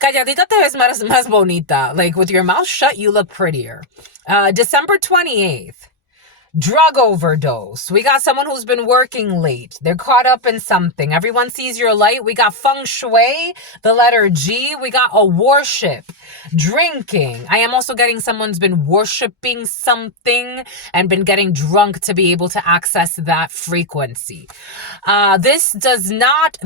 calladita te ves más bonita. Like, with your mouth shut, you look prettier. December 28th. Drug overdose. We got someone who's been working late. They're caught up in something. Everyone sees your light. We got feng shui, the letter G. We got a worship. Drinking. I am also getting someone's been worshiping something and been getting drunk to be able to access that frequency. This does not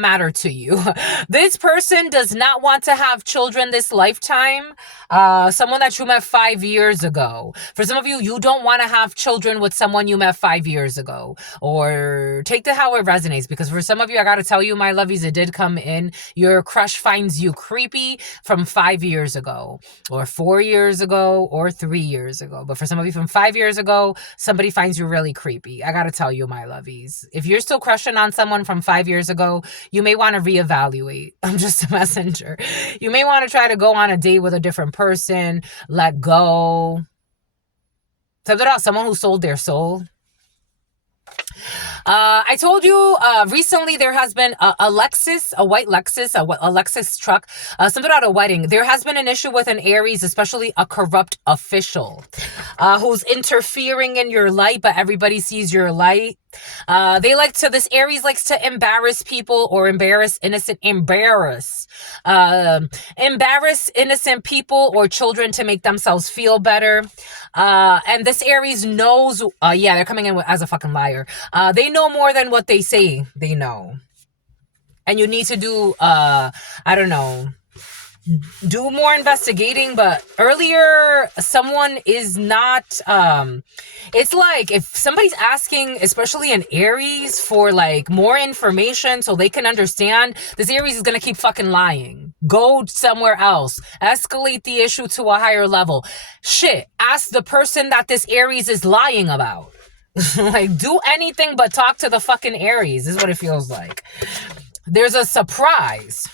matter to you. This person does not want to have children this lifetime. Someone that you met 5 years ago. For some of you, you don't want to have children with someone you met 5 years ago. Or take to how it resonates. Because for some of you, I got to tell you, my lovies, it did come in. Your crush finds you creepy from 5 years ago. Or 4 years ago. Or 3 years ago. But for some of you from 5 years ago, somebody finds you really creepy. I got to tell you, my lovies. If you're still crushing on someone from 5 years ago, you may want to reevaluate. I'm just a messenger. You may want to try to go on a date with a different person, let go. Something about someone who sold their soul. I told you recently there has been a Lexus, a white Lexus, a Lexus truck, something about a wedding. There has been an issue with an Aries, especially a corrupt official who's interfering in your light, but everybody sees your light. This Aries likes to embarrass people or embarrass innocent people or children to make themselves feel better. And this Aries knows, they're coming in as a fucking liar. They know more than what they say they know. And you need to do, do more investigating. But earlier, someone is not, it's like if somebody's asking, especially an Aries, for like more information so they can understand, this Aries is going to keep fucking lying. Go somewhere else. Escalate the issue to a higher level. Shit, ask the person that this Aries is lying about. Like, do anything but talk to the fucking Aries. This is what it feels like. There's a surprise.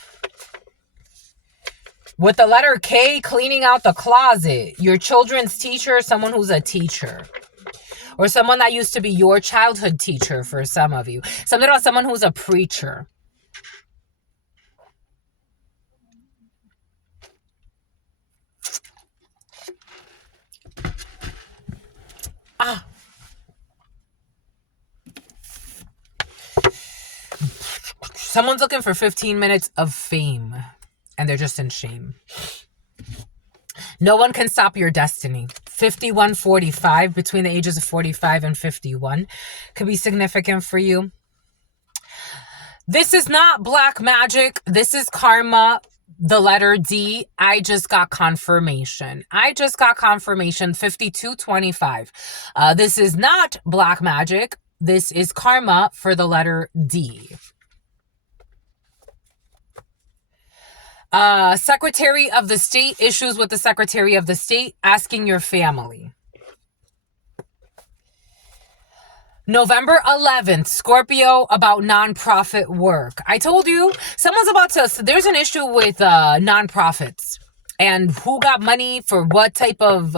With the letter K, cleaning out the closet. Your children's teacher, someone who's a teacher. Or someone that used to be your childhood teacher for some of you. Something about someone who's a preacher. Someone's looking for 15 minutes of fame. And they're just in shame. No one can stop your destiny. 51-45, between the ages of 45 and 51, could be significant for you. This is not black magic. This is karma. The letter D. I just got confirmation. 52-25. This is not black magic. This is karma for the letter D. Secretary of the State, issues with the Secretary of the State, asking your family. November 11th, Scorpio, about nonprofit work. I told you, there's an issue with nonprofits. And who got money for what type of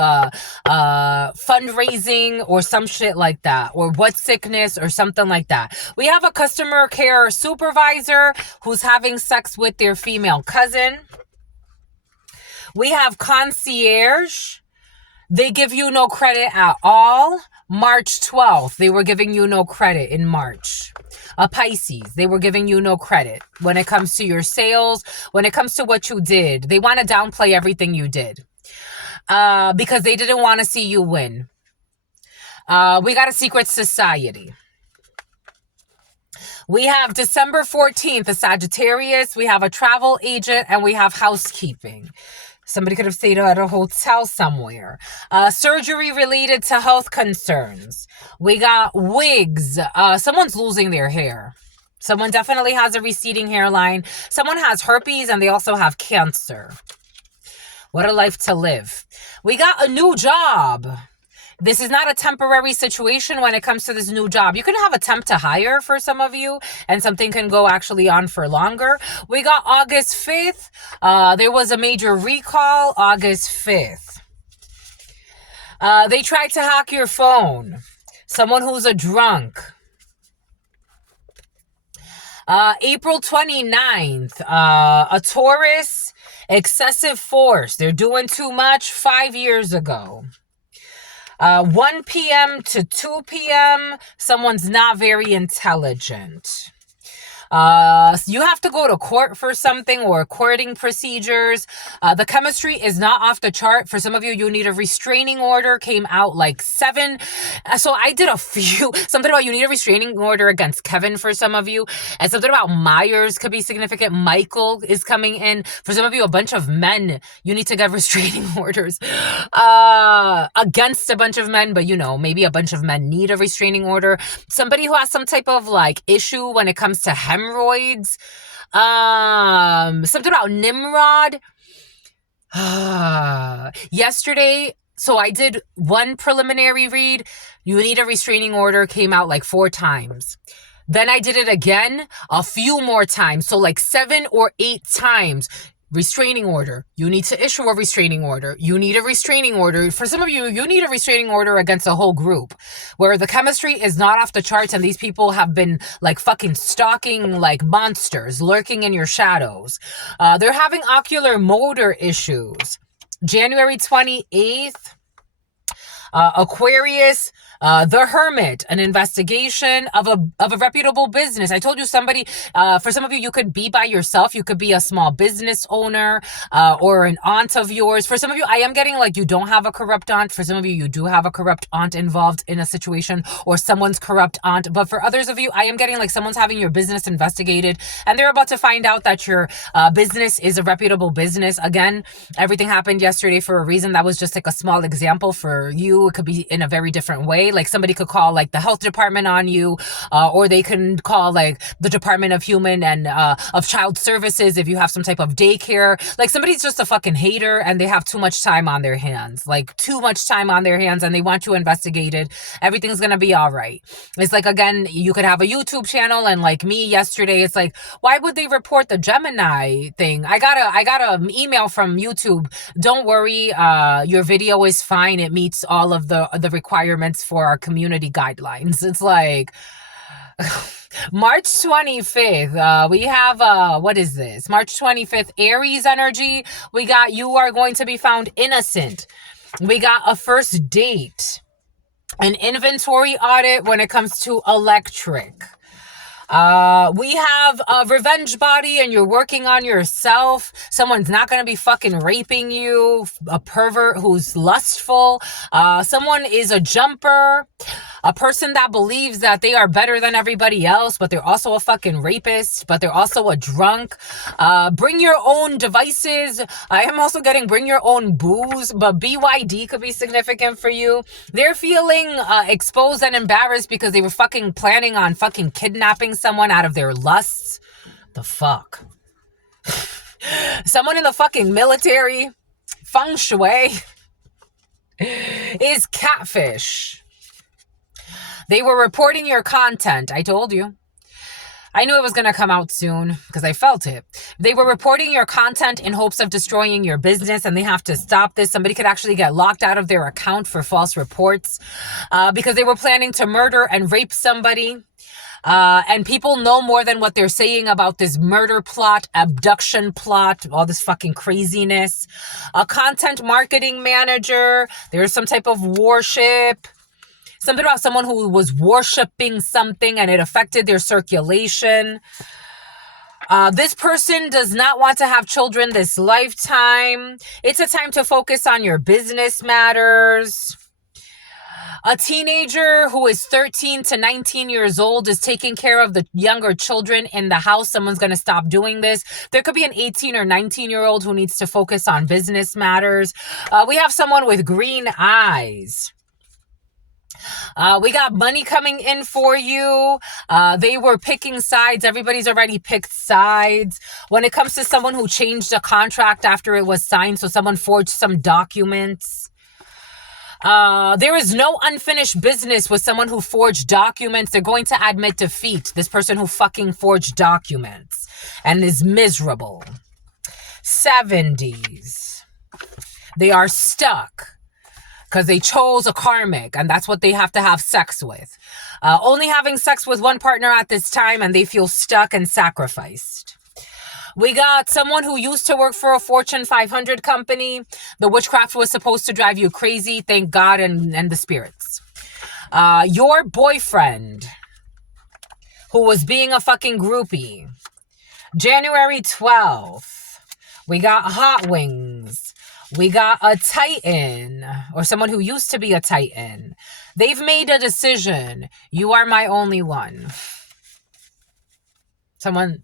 fundraising or some shit like that. Or what sickness or something like that. We have a customer care supervisor who's having sex with their female cousin. We have concierge. They give you no credit at all. March 12th, they were giving you no credit in March. A Pisces, they were giving you no credit when it comes to your sales, when it comes to what you did. They want to downplay everything you did because they didn't want to see you win. We got a secret society. We have December 14th, a Sagittarius. We have a travel agent, and we have housekeeping. Somebody could have stayed at a hotel somewhere. Surgery related to health concerns. We got wigs. Someone's losing their hair. Someone definitely has a receding hairline. Someone has herpes and they also have cancer. What a life to live. We got a new job. This is not a temporary situation when it comes to this new job. You can have a temp to hire for some of you, and something can go actually on for longer. We got August 5th. There was a major recall August 5th. They tried to hack your phone. Someone who's a drunk. April 29th, a Taurus, excessive force. They're doing too much 5 years ago. 1 p.m. to 2 p.m., someone's not very intelligent. You have to go to court for something or courting procedures. The chemistry is not off the chart. For some of you, you need a restraining order. Came out like 7. So I did a few. Something about you need a restraining order against Kevin for some of you. And something about Myers could be significant. Michael is coming in. For some of you, a bunch of men, you need to get restraining orders against a bunch of men. But, you know, maybe a bunch of men need a restraining order. Somebody who has some type of like issue when it comes to hemorrhoids. Something about Nimrod. Yesterday, so I did one preliminary read. You need a restraining order, came out like 4 times. Then I did it again a few more times. So like 7 or 8 times. Restraining order. You need to issue a restraining order. You need a restraining order. For some of you, you need a restraining order against a whole group where the chemistry is not off the charts and these people have been like fucking stalking like monsters, lurking in your shadows. They're having ocular motor issues. January 28th, Aquarius, the Hermit, an investigation of a reputable business. I told you somebody, for some of you, you could be by yourself. You could be a small business owner, or an aunt of yours. For some of you, I am getting like you don't have a corrupt aunt. For some of you, you do have a corrupt aunt involved in a situation or someone's corrupt aunt. But for others of you, I am getting like someone's having your business investigated and they're about to find out that your business is a reputable business. Again, everything happened yesterday for a reason. That was just like a small example. For you, it could be in a very different way. Like somebody could call like the health department on you, or they can call like the Department of Human and of Child Services if you have some type of daycare. Like somebody's just a fucking hater and they have too much time on their hands, like too much time on their hands, and they want you investigated. Everything's gonna be all right. It's like, again, you could have a YouTube channel and like me yesterday, it's like, why would they report the Gemini thing? I got a email from YouTube. Don't worry, your video is fine. It meets all of the requirements for our community guidelines. It's like March 25th, we have, what is this? March 25th, Aries energy. We got, you are going to be found innocent. We got a first date, an inventory audit when it comes to electric. We have a revenge body and you're working on yourself. Someone's not going to be fucking raping you. A pervert who's lustful. Someone is a jumper. A person that believes that they are better than everybody else, but they're also a fucking rapist, but they're also a drunk. Bring your own devices. I am also getting bring your own booze, but BYD could be significant for you. They're feeling exposed and embarrassed because they were fucking planning on fucking kidnapping someone out of their lusts. The fuck? Someone in the fucking military, feng shui, is catfish. They were reporting your content. I told you. I knew it was going to come out soon because I felt it. They were reporting your content in hopes of destroying your business, and they have to stop this. Somebody could actually get locked out of their account for false reports because they were planning to murder and rape somebody. And people know more than what they're saying about this murder plot, abduction plot, all this fucking craziness. A content marketing manager. There's some type of worship. Something about someone who was worshiping something and it affected their circulation. This person does not want to have children this lifetime. It's a time to focus on your business matters. A teenager who is 13 to 19 years old is taking care of the younger children in the house. Someone's going to stop doing this. There could be an 18 or 19-year-old who needs to focus on business matters. We have someone with green eyes. We got money coming in for you. They were picking sides. Everybody's already picked sides. When it comes to someone who changed a contract after it was signed, so someone forged some documents. There is no unfinished business with someone who forged documents. They're going to admit defeat. This person who fucking forged documents and is miserable. 70s. They are stuck. because they chose a karmic and that's what they have to have sex with. Only having sex with one partner at this time and they feel stuck and sacrificed. We got someone who used to work for a Fortune 500 company. The witchcraft was supposed to drive you crazy. Thank God and the spirits. Your boyfriend who was being a fucking groupie. January 12th. We got hot wings. We got a Titan, or someone who used to be a Titan. They've made a decision. You are my only one. Someone...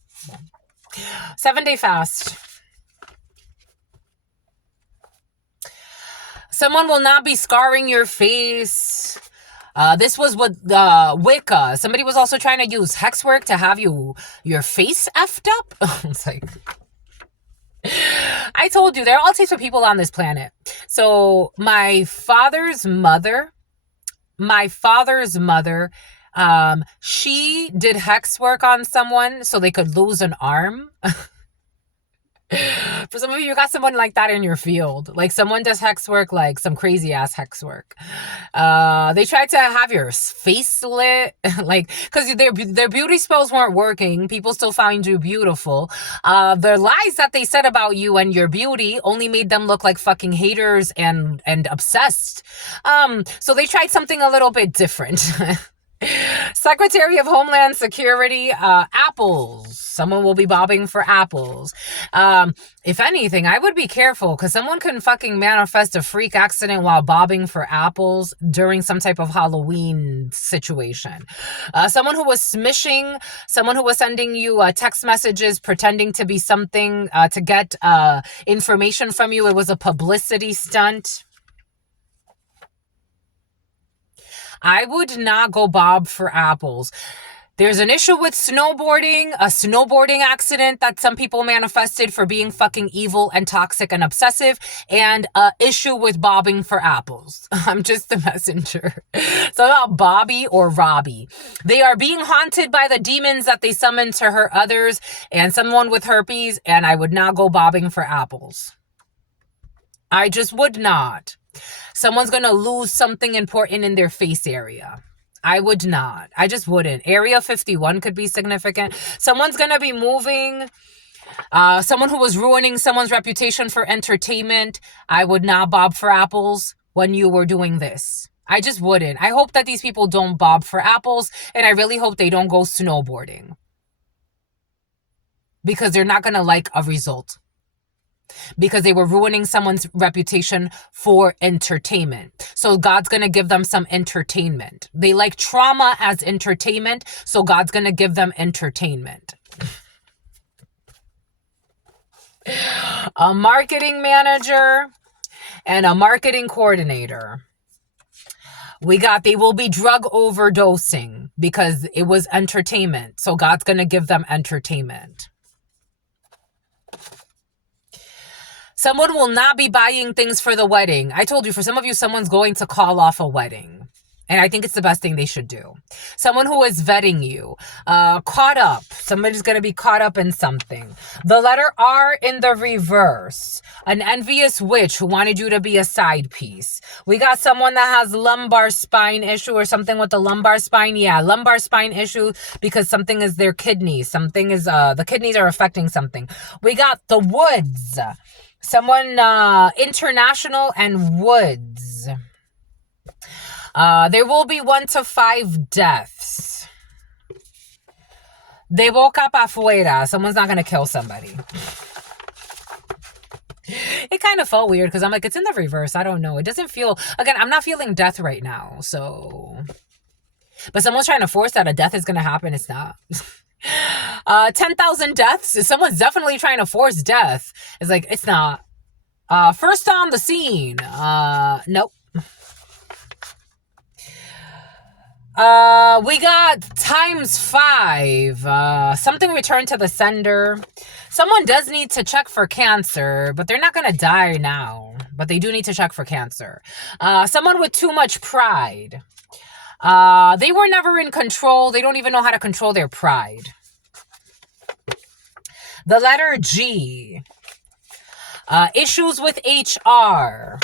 7-day fast. Someone will not be scarring your face. This was what Wicca. Somebody was also trying to use hex work to have your face effed up. It's like, I told you, there are all types of people on this planet. So my father's mother, she did hex work on someone so they could lose an arm. For some of you, you got someone like that in your field. Like someone does hex work, like some crazy ass hex work. They tried to have your face lit, like, because their beauty spells weren't working. People still found you beautiful. The lies that they said about you and your beauty only made them look like fucking haters and obsessed. So they tried something a little bit different. Secretary of Homeland Security, apples. Someone will be bobbing for apples. If anything, I would be careful because someone can fucking manifest a freak accident while bobbing for apples during some type of Halloween situation. Someone who was smishing, someone who was sending you text messages pretending to be something to get information from you. It was a publicity stunt. I would not go bob for apples. There's an issue with snowboarding, a snowboarding accident that some people manifested for being fucking evil and toxic and obsessive, and an issue with bobbing for apples. I'm just the messenger. So about Bobby or Robbie. They are being haunted by the demons that they summoned to hurt others and someone with herpes, and I would not go bobbing for apples. I just would not. Someone's going to lose something important in their face area. I would not. I just wouldn't. Area 51 could be significant. Someone's going to be moving. Someone who was ruining someone's reputation for entertainment. I would not bob for apples when you were doing this. I just wouldn't. I hope that these people don't bob for apples, and I really hope they don't go snowboarding. Because they're not going to like a result. Because they were ruining someone's reputation for entertainment. So God's going to give them some entertainment. They like trauma as entertainment, so God's going to give them entertainment. A marketing manager and a marketing coordinator. We got they will be drug overdosing because it was entertainment. So God's going to give them entertainment. Someone will not be buying things for the wedding. I told you, for some of you, someone's going to call off a wedding. And I think it's the best thing they should do. Someone who is vetting you. Caught up. Somebody's going to be caught up in something. The letter R in the reverse. An envious witch who wanted you to be a side piece. We got someone that has lumbar spine issue or something with the lumbar spine. Yeah, lumbar spine issue because something is their kidneys. Something is, the kidneys are affecting something. We got the woods. Someone international and woods. There will be 1 to 5 deaths. De boca pa fuera. Someone's not going to kill somebody. It kind of felt weird because I'm like, it's in the reverse. I don't know. It doesn't feel... Again, I'm not feeling death right now. So... But someone's trying to force that a death is going to happen. It's not. 10,000 deaths. Someone's definitely trying to force death. It's like, it's not. First on the scene. Nope. We got ×5. Something returned to the sender. Someone does need to check for cancer, but they're not going to die now. But they do need to check for cancer. Someone with too much pride. They were never in control. They don't even know how to control their pride. The letter G. Issues with HR.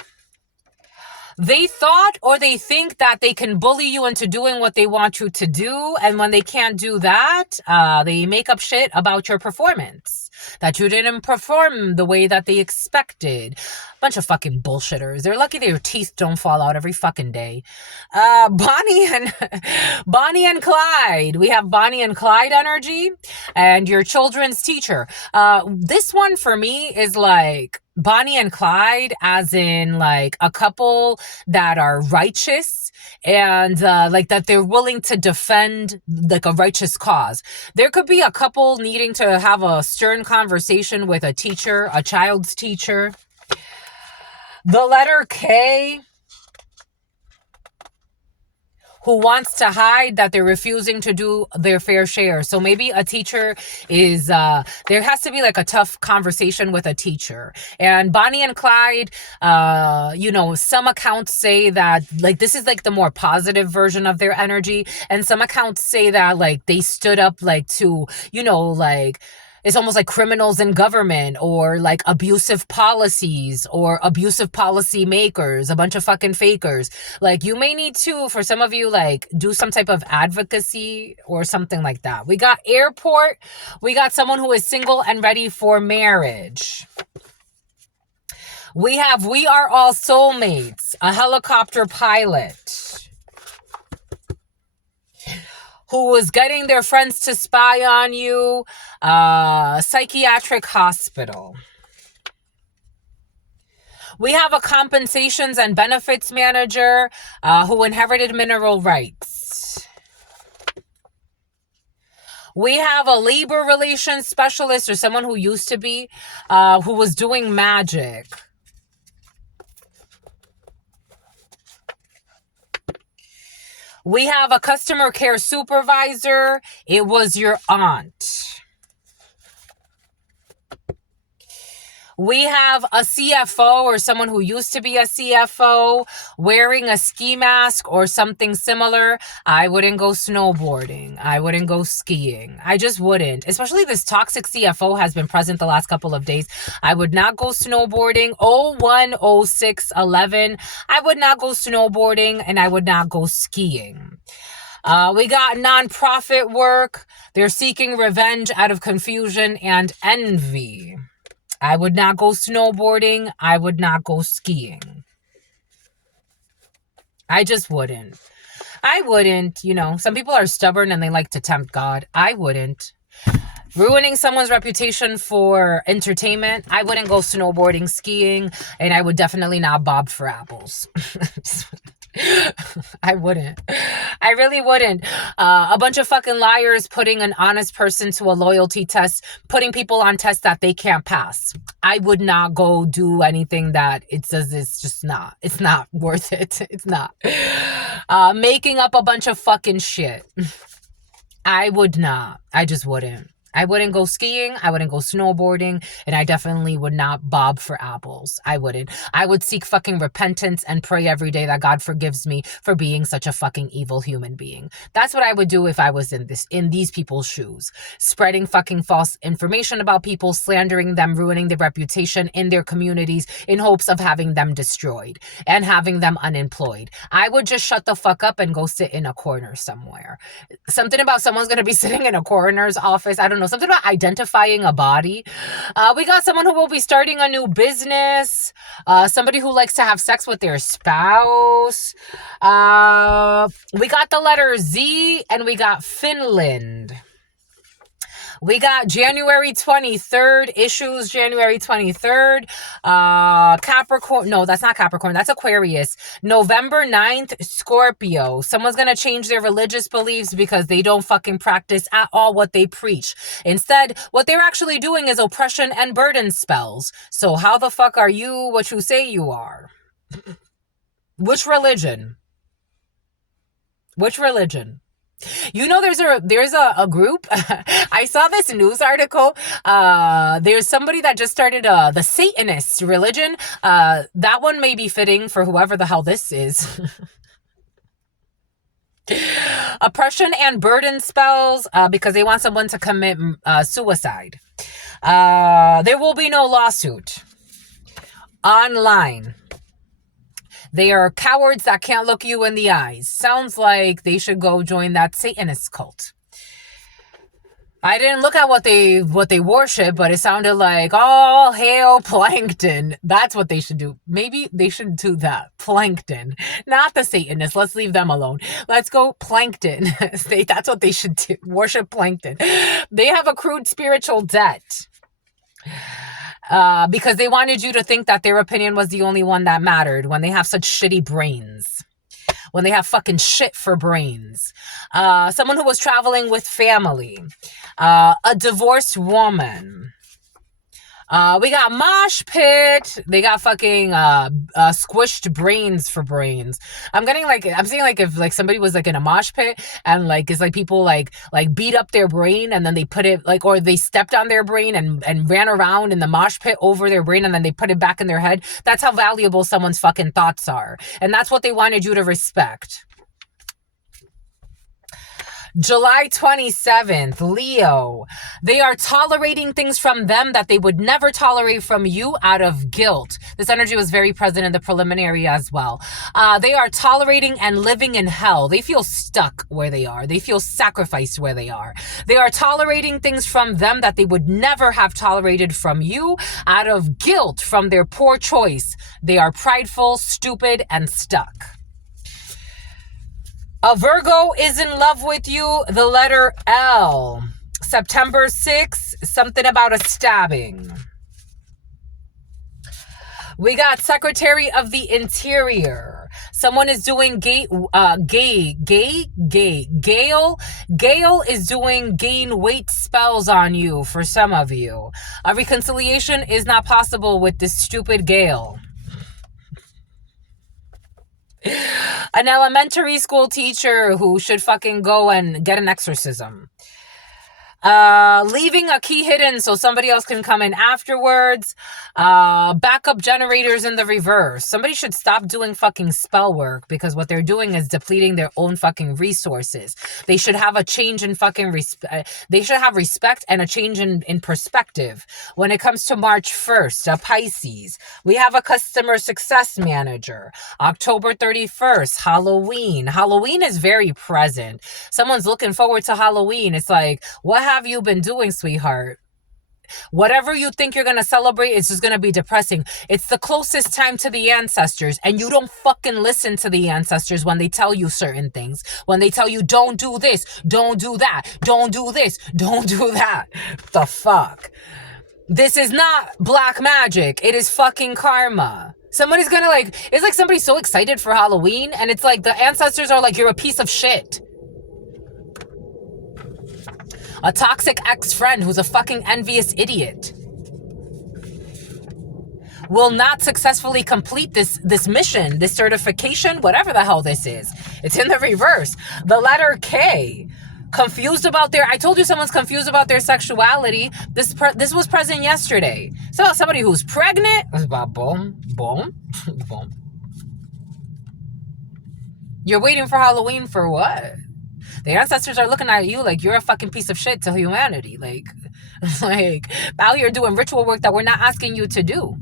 They thought or they think that they can bully you into doing what they want you to do. And when they can't do that, they make up shit about your performance. That you didn't perform the way that they expected. Bunch of fucking bullshitters. They're lucky their teeth don't fall out every fucking day. Bonnie and Clyde. We have Bonnie and Clyde energy and your children's teacher. This one for me is like Bonnie and Clyde, as in like a couple that are righteous and like that they're willing to defend like a righteous cause. There could be a couple needing to have a stern conversation with a teacher, a child's teacher. The letter K, who wants to hide that they're refusing to do their fair share. So maybe a teacher is, there has to be like a tough conversation with a teacher. And Bonnie and Clyde, you know, some accounts say that like this is like the more positive version of their energy. And some accounts say that like they stood up like to, you know, like, it's almost like criminals in government or like abusive policies or abusive policy makers, a bunch of fucking fakers. Like you may need to, for some of you, like do some type of advocacy or something like that. We got airport. We got someone who is single and ready for marriage. We have we are all soulmates, a helicopter pilot who was getting their friends to spy on you, psychiatric hospital. We have a compensations and benefits manager who inherited mineral rights. We have a labor relations specialist or someone who used to be, who was doing magic. We have a customer care supervisor. It was your aunt. We have a CFO or someone who used to be a CFO wearing a ski mask or something similar. I wouldn't go snowboarding. I wouldn't go skiing. I just wouldn't. Especially this toxic CFO has been present the last couple of days. I would not go snowboarding. 01, 06, 11. I would not go snowboarding and I would not go skiing. We got nonprofit work. They're seeking revenge out of confusion and envy. I would not go snowboarding. I would not go skiing. I just wouldn't. I wouldn't, you know, some people are stubborn and they like to tempt God. I wouldn't. Ruining someone's reputation for entertainment. I wouldn't go snowboarding, skiing, and I would definitely not bob for apples. I wouldn't. I really wouldn't. A bunch of fucking liars putting an honest person to a loyalty test, putting people on tests that they can't pass. I would not go do anything that it says it's just not. It's not worth it. It's not. Making up a bunch of fucking shit. I would not. I just wouldn't. I wouldn't go skiing. I wouldn't go snowboarding. And I definitely would not bob for apples. I wouldn't. I would seek fucking repentance and pray every day that God forgives me for being such a fucking evil human being. That's what I would do if I was in these people's shoes. Spreading fucking false information about people, slandering them, ruining their reputation in their communities in hopes of having them destroyed and having them unemployed. I would just shut the fuck up and go sit in a corner somewhere. Something about someone's going to be sitting in a coroner's office. I don't know. Something about identifying a body. We got someone who will be starting a new business. Somebody who likes to have sex with their spouse. We got the letter Z and we got Finland. We got January 23rd, issues January 23rd. Capricorn. No, that's not Capricorn. That's Aquarius. November 9th, Scorpio. Someone's going to change their religious beliefs because they don't fucking practice at all what they preach. Instead, what they're actually doing is oppression and burden spells. So how the fuck are you what you say you are? Which religion? Which religion? You know, there's a group. I saw this news article. There's somebody that just started the Satanist religion. That one may be fitting for whoever the hell this is. Oppression and burden spells because they want someone to commit suicide. There will be no lawsuit. Online. They are cowards that can't look you in the eyes. Sounds like they should go join that Satanist cult. I didn't look at what they worship, but it sounded like all hail plankton. That's what they should do. Maybe they should do that. Plankton. Not the Satanists. Let's leave them alone. Let's go plankton. That's what they should do. Worship plankton. They have accrued spiritual debt. Because they wanted you to think that their opinion was the only one that mattered when they have such shitty brains. When they have fucking shit for brains. Someone who was traveling with family. A divorced woman. We got mosh pit. They got fucking squished brains for brains. I'm seeing like if like somebody was like in a mosh pit and like it's like people like beat up their brain and then they put it like, or they stepped on their brain and ran around in the mosh pit over their brain and then they put it back in their head. That's how valuable someone's fucking thoughts are. And that's what they wanted you to respect. July 27th, Leo. They are tolerating things from them that they would never tolerate from you out of guilt. This energy was very present in the preliminary as well. They are tolerating and living in hell. They feel stuck where they are. They feel sacrificed where they are. They are tolerating things from them that they would never have tolerated from you out of guilt from their poor choice. They are prideful, stupid, and stuck. A Virgo is in love with you. The letter L. September 6th, something about a stabbing. We got Secretary of the Interior. Someone is doing Gale is doing gain weight spells on you for some of you. A reconciliation is not possible with this stupid Gale. An elementary school teacher who should fucking go and get an exorcism. Leaving a key hidden so somebody else can come in afterwards. Backup generators in the reverse. Somebody should stop doing fucking spell work because what they're doing is depleting their own fucking resources. They should have a change in fucking they should have respect and a change in perspective. When it comes to March 1st, a Pisces, we have a customer success manager. October 31st, Halloween. Halloween is very present. Someone's looking forward to Halloween. It's like, what have you been doing, sweetheart? Whatever you think you're going to celebrate is just going to be depressing. It's the closest time to the ancestors, and you don't fucking listen to the ancestors when they tell you certain things. When they tell you, don't do this, don't do that, don't do this, don't do that. The fuck? This is not black magic. It is fucking karma. Somebody's gonna like, it's like somebody's so excited for Halloween, and it's like the ancestors are like, you're a piece of shit. A toxic ex-friend who's a fucking envious idiot will not successfully complete this mission, this certification, whatever the hell this is. It's in the reverse. The letter K. Confused about their... I told you someone's confused about their sexuality. This was present yesterday. So somebody who's pregnant... Boom, boom, boom. You're waiting for Halloween for what? The ancestors are looking at you like you're a fucking piece of shit to humanity. Like out here doing ritual work that we're not asking you to do.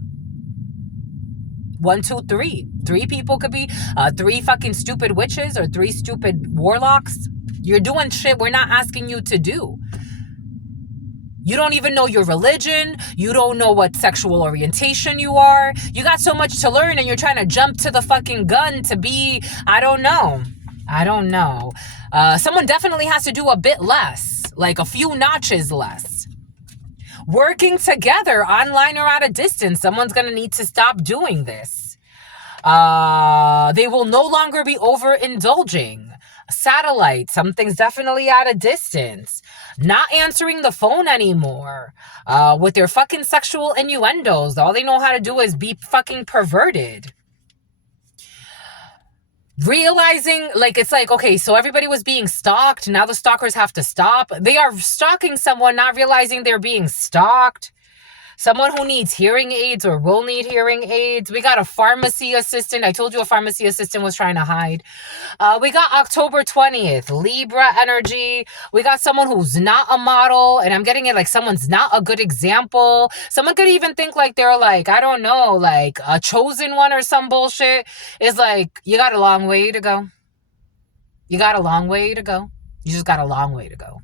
1, 2, 3. 3 people could be 3 fucking stupid witches or 3 stupid warlocks. You're doing shit we're not asking you to do. You don't even know your religion. You don't know what sexual orientation you are. You got so much to learn and you're trying to jump to the fucking gun to be, I don't know. Someone definitely has to do a bit less, like a few notches less. Working together, online or at a distance, someone's going to need to stop doing this. They will no longer be overindulging. Satellite, something's definitely at a distance. Not answering the phone anymore. With their fucking sexual innuendos, all they know how to do is be fucking perverted. Realizing, like, it's like, okay, so everybody was being stalked. Now the stalkers have to stop. They are stalking someone, not realizing they're being stalked. Someone who needs hearing aids or will need hearing aids. We got a pharmacy assistant. I told you a pharmacy assistant was trying to hide. We got October 20th, Libra energy. We got someone who's not a model, and I'm getting it like someone's not a good example. Someone could even think like they're like, I don't know, like a chosen one or some bullshit. It's like, you got a long way to go. You got a long way to go. You just got a long way to go.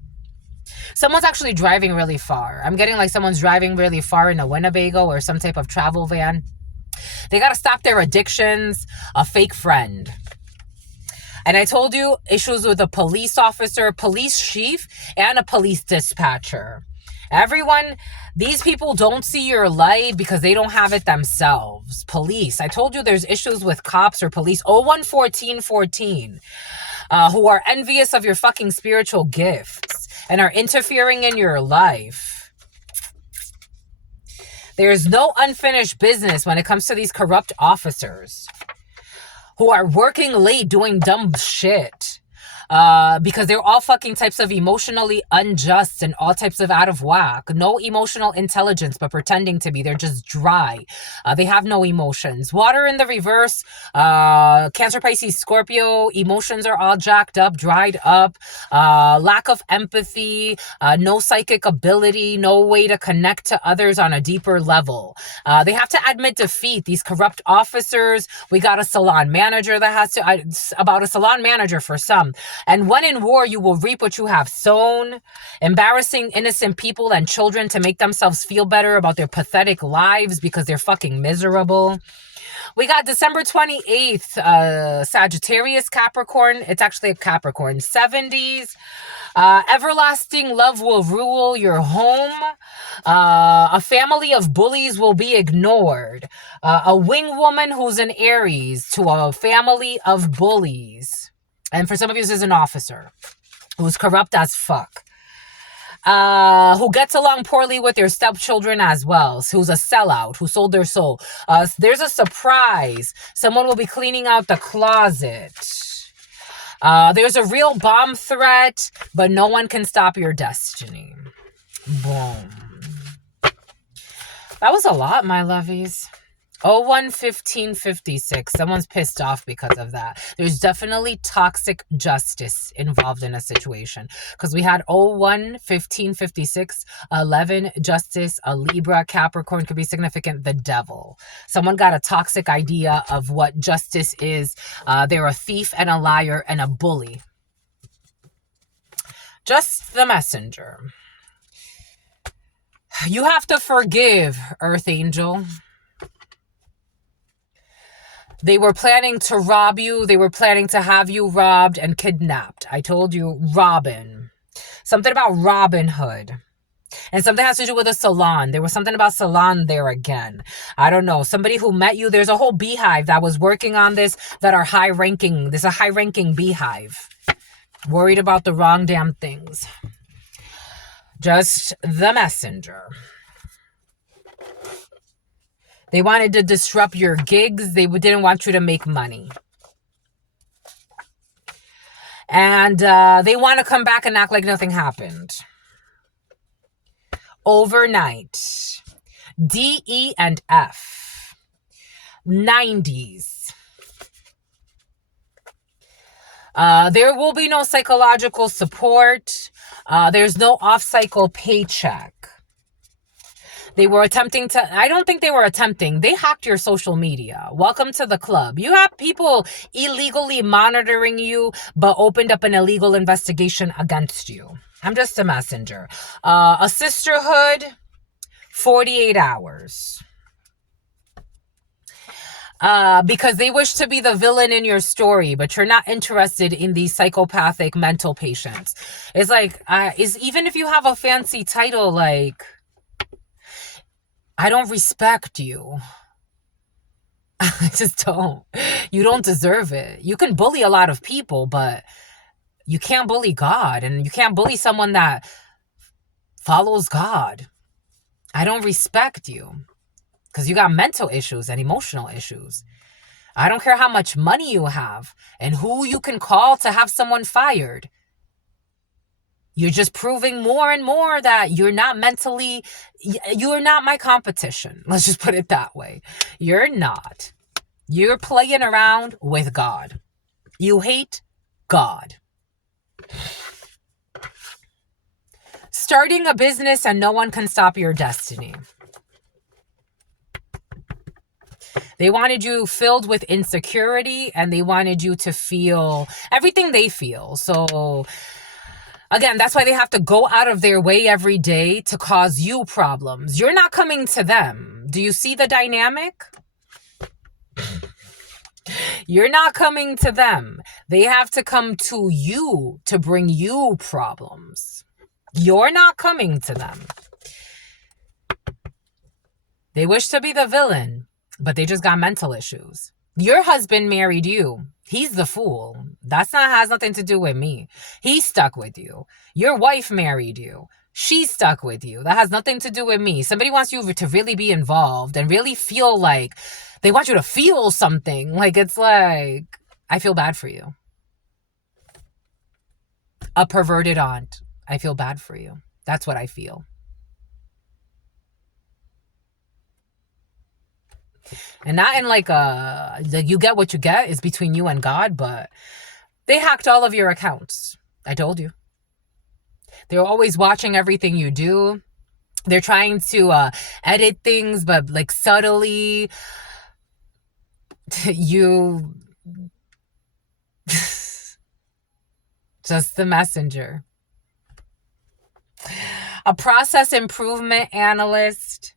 Someone's actually driving really far. I'm getting like someone's driving really far in a Winnebago or some type of travel van. They got to stop their addictions. A fake friend. And I told you issues with a police officer, police chief, and a police dispatcher. Everyone, these people don't see your light because they don't have it themselves. Police, I told you there's issues with cops or police. 011414, who are envious of your fucking spiritual gifts and are interfering in your life. There's no unfinished business when it comes to these corrupt officers who are working late doing dumb shit. Because they're all fucking types of emotionally unjust and all types of out of whack. No emotional intelligence, but pretending to be. They're just dry. They have no emotions. Water in the reverse. Cancer, Pisces, Scorpio. Emotions are all jacked up, dried up. Lack of empathy. No psychic ability. No way to connect to others on a deeper level. They have to admit defeat. These corrupt officers. We got a salon manager that has to... about a salon manager for some. And when in war, you will reap what you have sown. Embarrassing innocent people and children to make themselves feel better about their pathetic lives because they're fucking miserable. We got December 28th, Sagittarius, Capricorn. It's actually a Capricorn. 70s. Everlasting love will rule your home. A family of bullies will be ignored. A wing woman who's an Aries to a family of bullies. And for some of you, this is an officer who's corrupt as fuck. Who gets along poorly with their stepchildren as well. Who's a sellout, who sold their soul. There's a surprise. Someone will be cleaning out the closet. There's a real bomb threat, but no one can stop your destiny. Boom. That was a lot, my lovies. 011556. Someone's pissed off because of that. There's definitely toxic justice involved in a situation. Because we had 011556, 11, justice, a Libra, Capricorn could be significant, the devil. Someone got a toxic idea of what justice is. They're a thief and a liar and a bully. Just the messenger. You have to forgive, Earth Angel. They were planning to rob you. They were planning to have you robbed and kidnapped. I told you, Robin. Something about Robin Hood. And something has to do with a salon. There was something about salon there again. I don't know. Somebody who met you. There's a whole beehive that was working on this that are high-ranking. There's a high-ranking beehive. Worried about the wrong damn things. Just the messenger. They wanted to disrupt your gigs. They didn't want you to make money. And they want to come back and act like nothing happened. Overnight. D, E, and F. 90s. There will be no psychological support. There's no off-cycle paycheck. They were attempting to... I don't think they were attempting. They hacked your social media. Welcome to the club. You have people illegally monitoring you, but opened up an illegal investigation against you. I'm just a messenger. A sisterhood, 48 hours. Because they wish to be the villain in your story, but you're not interested in these psychopathic mental patients. It's like, even if you have a fancy title, like... I don't respect you. I just don't. You don't deserve it. You can bully a lot of people, but you can't bully God. And you can't bully someone that follows God. I don't respect you. Because you got mental issues and emotional issues. I don't care how much money you have and who you can call to have someone fired. You're just proving more and more that you're not my competition. Let's just put it that way. You're not. You're playing around with God. You hate God. Starting a business and no one can stop your destiny. They wanted you filled with insecurity and they wanted you to feel everything they feel. So again, that's why they have to go out of their way every day to cause you problems. You're not coming to them. Do you see the dynamic? You're not coming to them. They have to come to you to bring you problems. You're not coming to them. They wish to be the villain, but they just got mental issues. Your husband married you. He's the fool. Has nothing to do with me. He's stuck with you. Your wife married you. She's stuck with you. That has nothing to do with me. Somebody wants you to really be involved and really feel like they want you to feel something. Like, it's like, I feel bad for you. A perverted aunt. I feel bad for you. That's what I feel. And not in like you get what you get is between you and God, but they hacked all of your accounts. I told you. They're always watching everything you do. They're trying to edit things, but like subtly. You just the messenger. A process improvement analyst.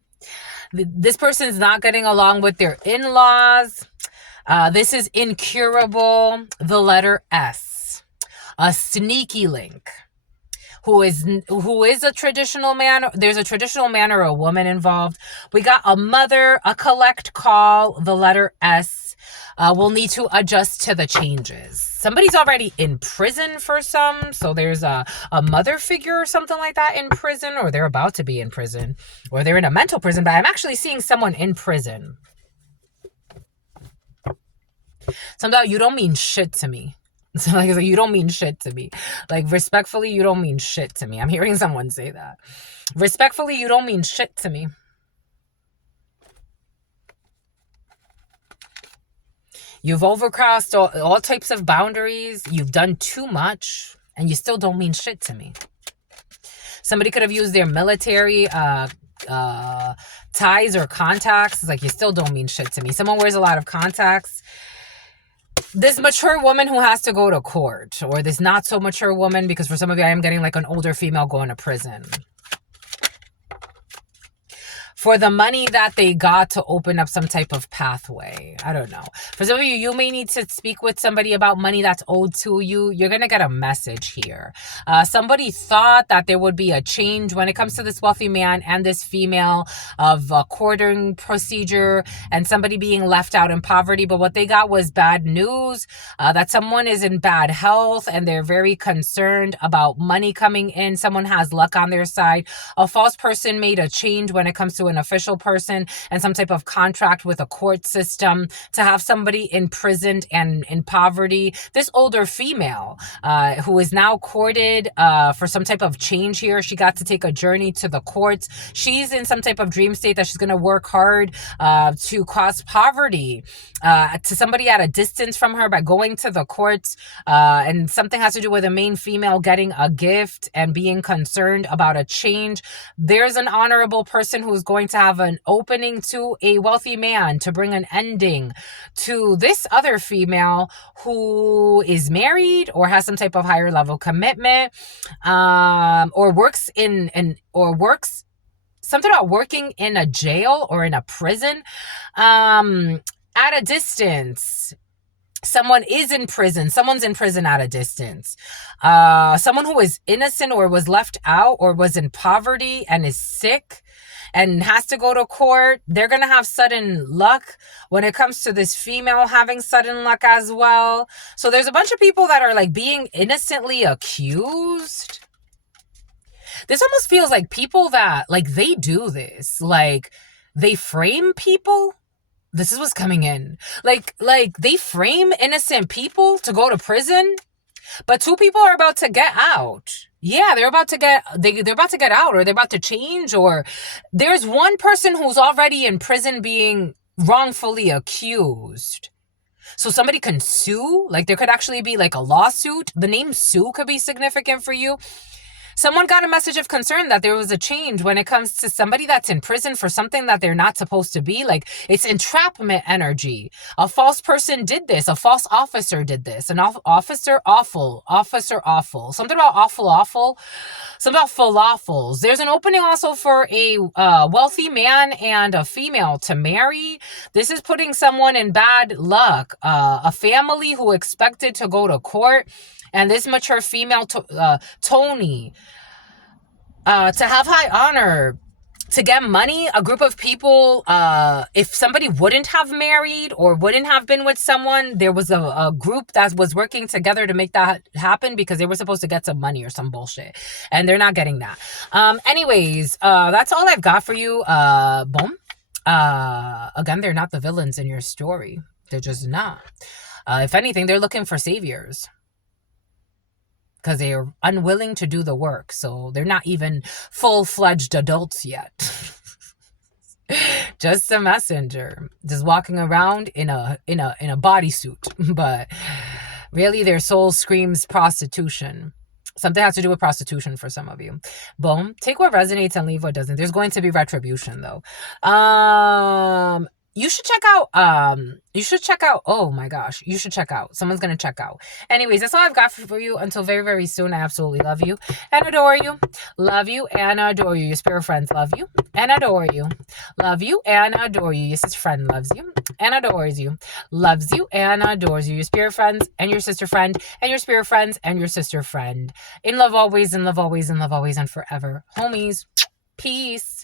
This person is not getting along with their in-laws. This is incurable. The letter S. A sneaky link. Who is a traditional man. There's a traditional man or a woman involved. We got a mother, a collect call, the letter S. We'll need to adjust to the changes. Somebody's already in prison for some. So there's a mother figure or something like that in prison, or they're about to be in prison, or they're in a mental prison, but I'm actually seeing someone in prison. Something you don't mean shit to me. So like, you don't mean shit to me. Like, respectfully, you don't mean shit to me. I'm hearing someone say that. Respectfully, you don't mean shit to me. You've overcrossed all types of boundaries. You've done too much, and you still don't mean shit to me. Somebody could have used their military ties or contacts. It's like, you still don't mean shit to me. Someone wears a lot of contacts. This mature woman who has to go to court, or this not so mature woman, because for some of you I am getting like an older female going to prison for the money that they got to open up some type of pathway. I don't know. For some of you, you may need to speak with somebody about money that's owed to you. You're going to get a message here. Somebody thought that there would be a change when it comes to this wealthy man and this female of a courting procedure and somebody being left out in poverty. But what they got was bad news, that someone is in bad health and they're very concerned about money coming in. Someone has luck on their side. A false person made a change when it comes to an official person and some type of contract with a court system to have somebody imprisoned and in poverty. This older female who is now courted for some type of change here. She got to take a journey to the courts. She's in some type of dream state that she's going to work hard to cause poverty to somebody at a distance from her by going to the courts. And something has to do with a main female getting a gift and being concerned about a change. There's an honorable person who's going to have an opening to a wealthy man to bring an ending to this other female who is married or has some type of higher level commitment, or works something about working in a jail or in a prison at a distance. Someone is in prison. Someone's in prison at a distance. Someone who is innocent or was left out or was in poverty and is sick and has to go to court. They're going to have sudden luck when it comes to this female having sudden luck as well. So there's a bunch of people that are like being innocently accused. This almost feels like people that like they do this. Like they frame people. This is what's coming in. Like they frame innocent people to go to prison, but two people are about to get out. Yeah, they're about to get they're about to get out, or they're about to change, or there's one person who's already in prison being wrongfully accused. So somebody can sue, like there could actually be like a lawsuit. The name Sue could be significant for you. Someone got a message of concern that there was a change when it comes to somebody that's in prison for something that they're not supposed to be. Like, it's entrapment energy. A false person did this. A false officer did this. An officer awful. Officer awful. Something about awful. Something about falafels. There's an opening also for a wealthy man and a female to marry. This is putting someone in bad luck. A family who expected to go to court, and this mature female, Tony, to have high honor, to get money, a group of people, if somebody wouldn't have married or wouldn't have been with someone, there was a group that was working together to make that happen because they were supposed to get some money or some bullshit. And they're not getting that. Anyways, that's all I've got for you. Boom. Again, they're not the villains in your story. They're just not. If anything, they're looking for saviors, because they are unwilling to do the work. So they're not even full-fledged adults yet. Just a messenger, just walking around in a bodysuit. But really, their soul screams prostitution. Something has to do with prostitution for some of you. Boom. Take what resonates and leave what doesn't. There's going to be retribution, though. You should check out, oh my gosh, you should check out. Someone's going to check out. Anyways, that's all I've got for you until very, very soon. I absolutely love you and adore you. Love you and adore you. Your spirit friends love you and adore you. Love you and adore you. Your sister friend loves you and adores you. Loves you and adores you. Your spirit friends and your sister friend and your spirit friends and your sister friend. In love always, in love always, in love always, and forever. Homies, peace.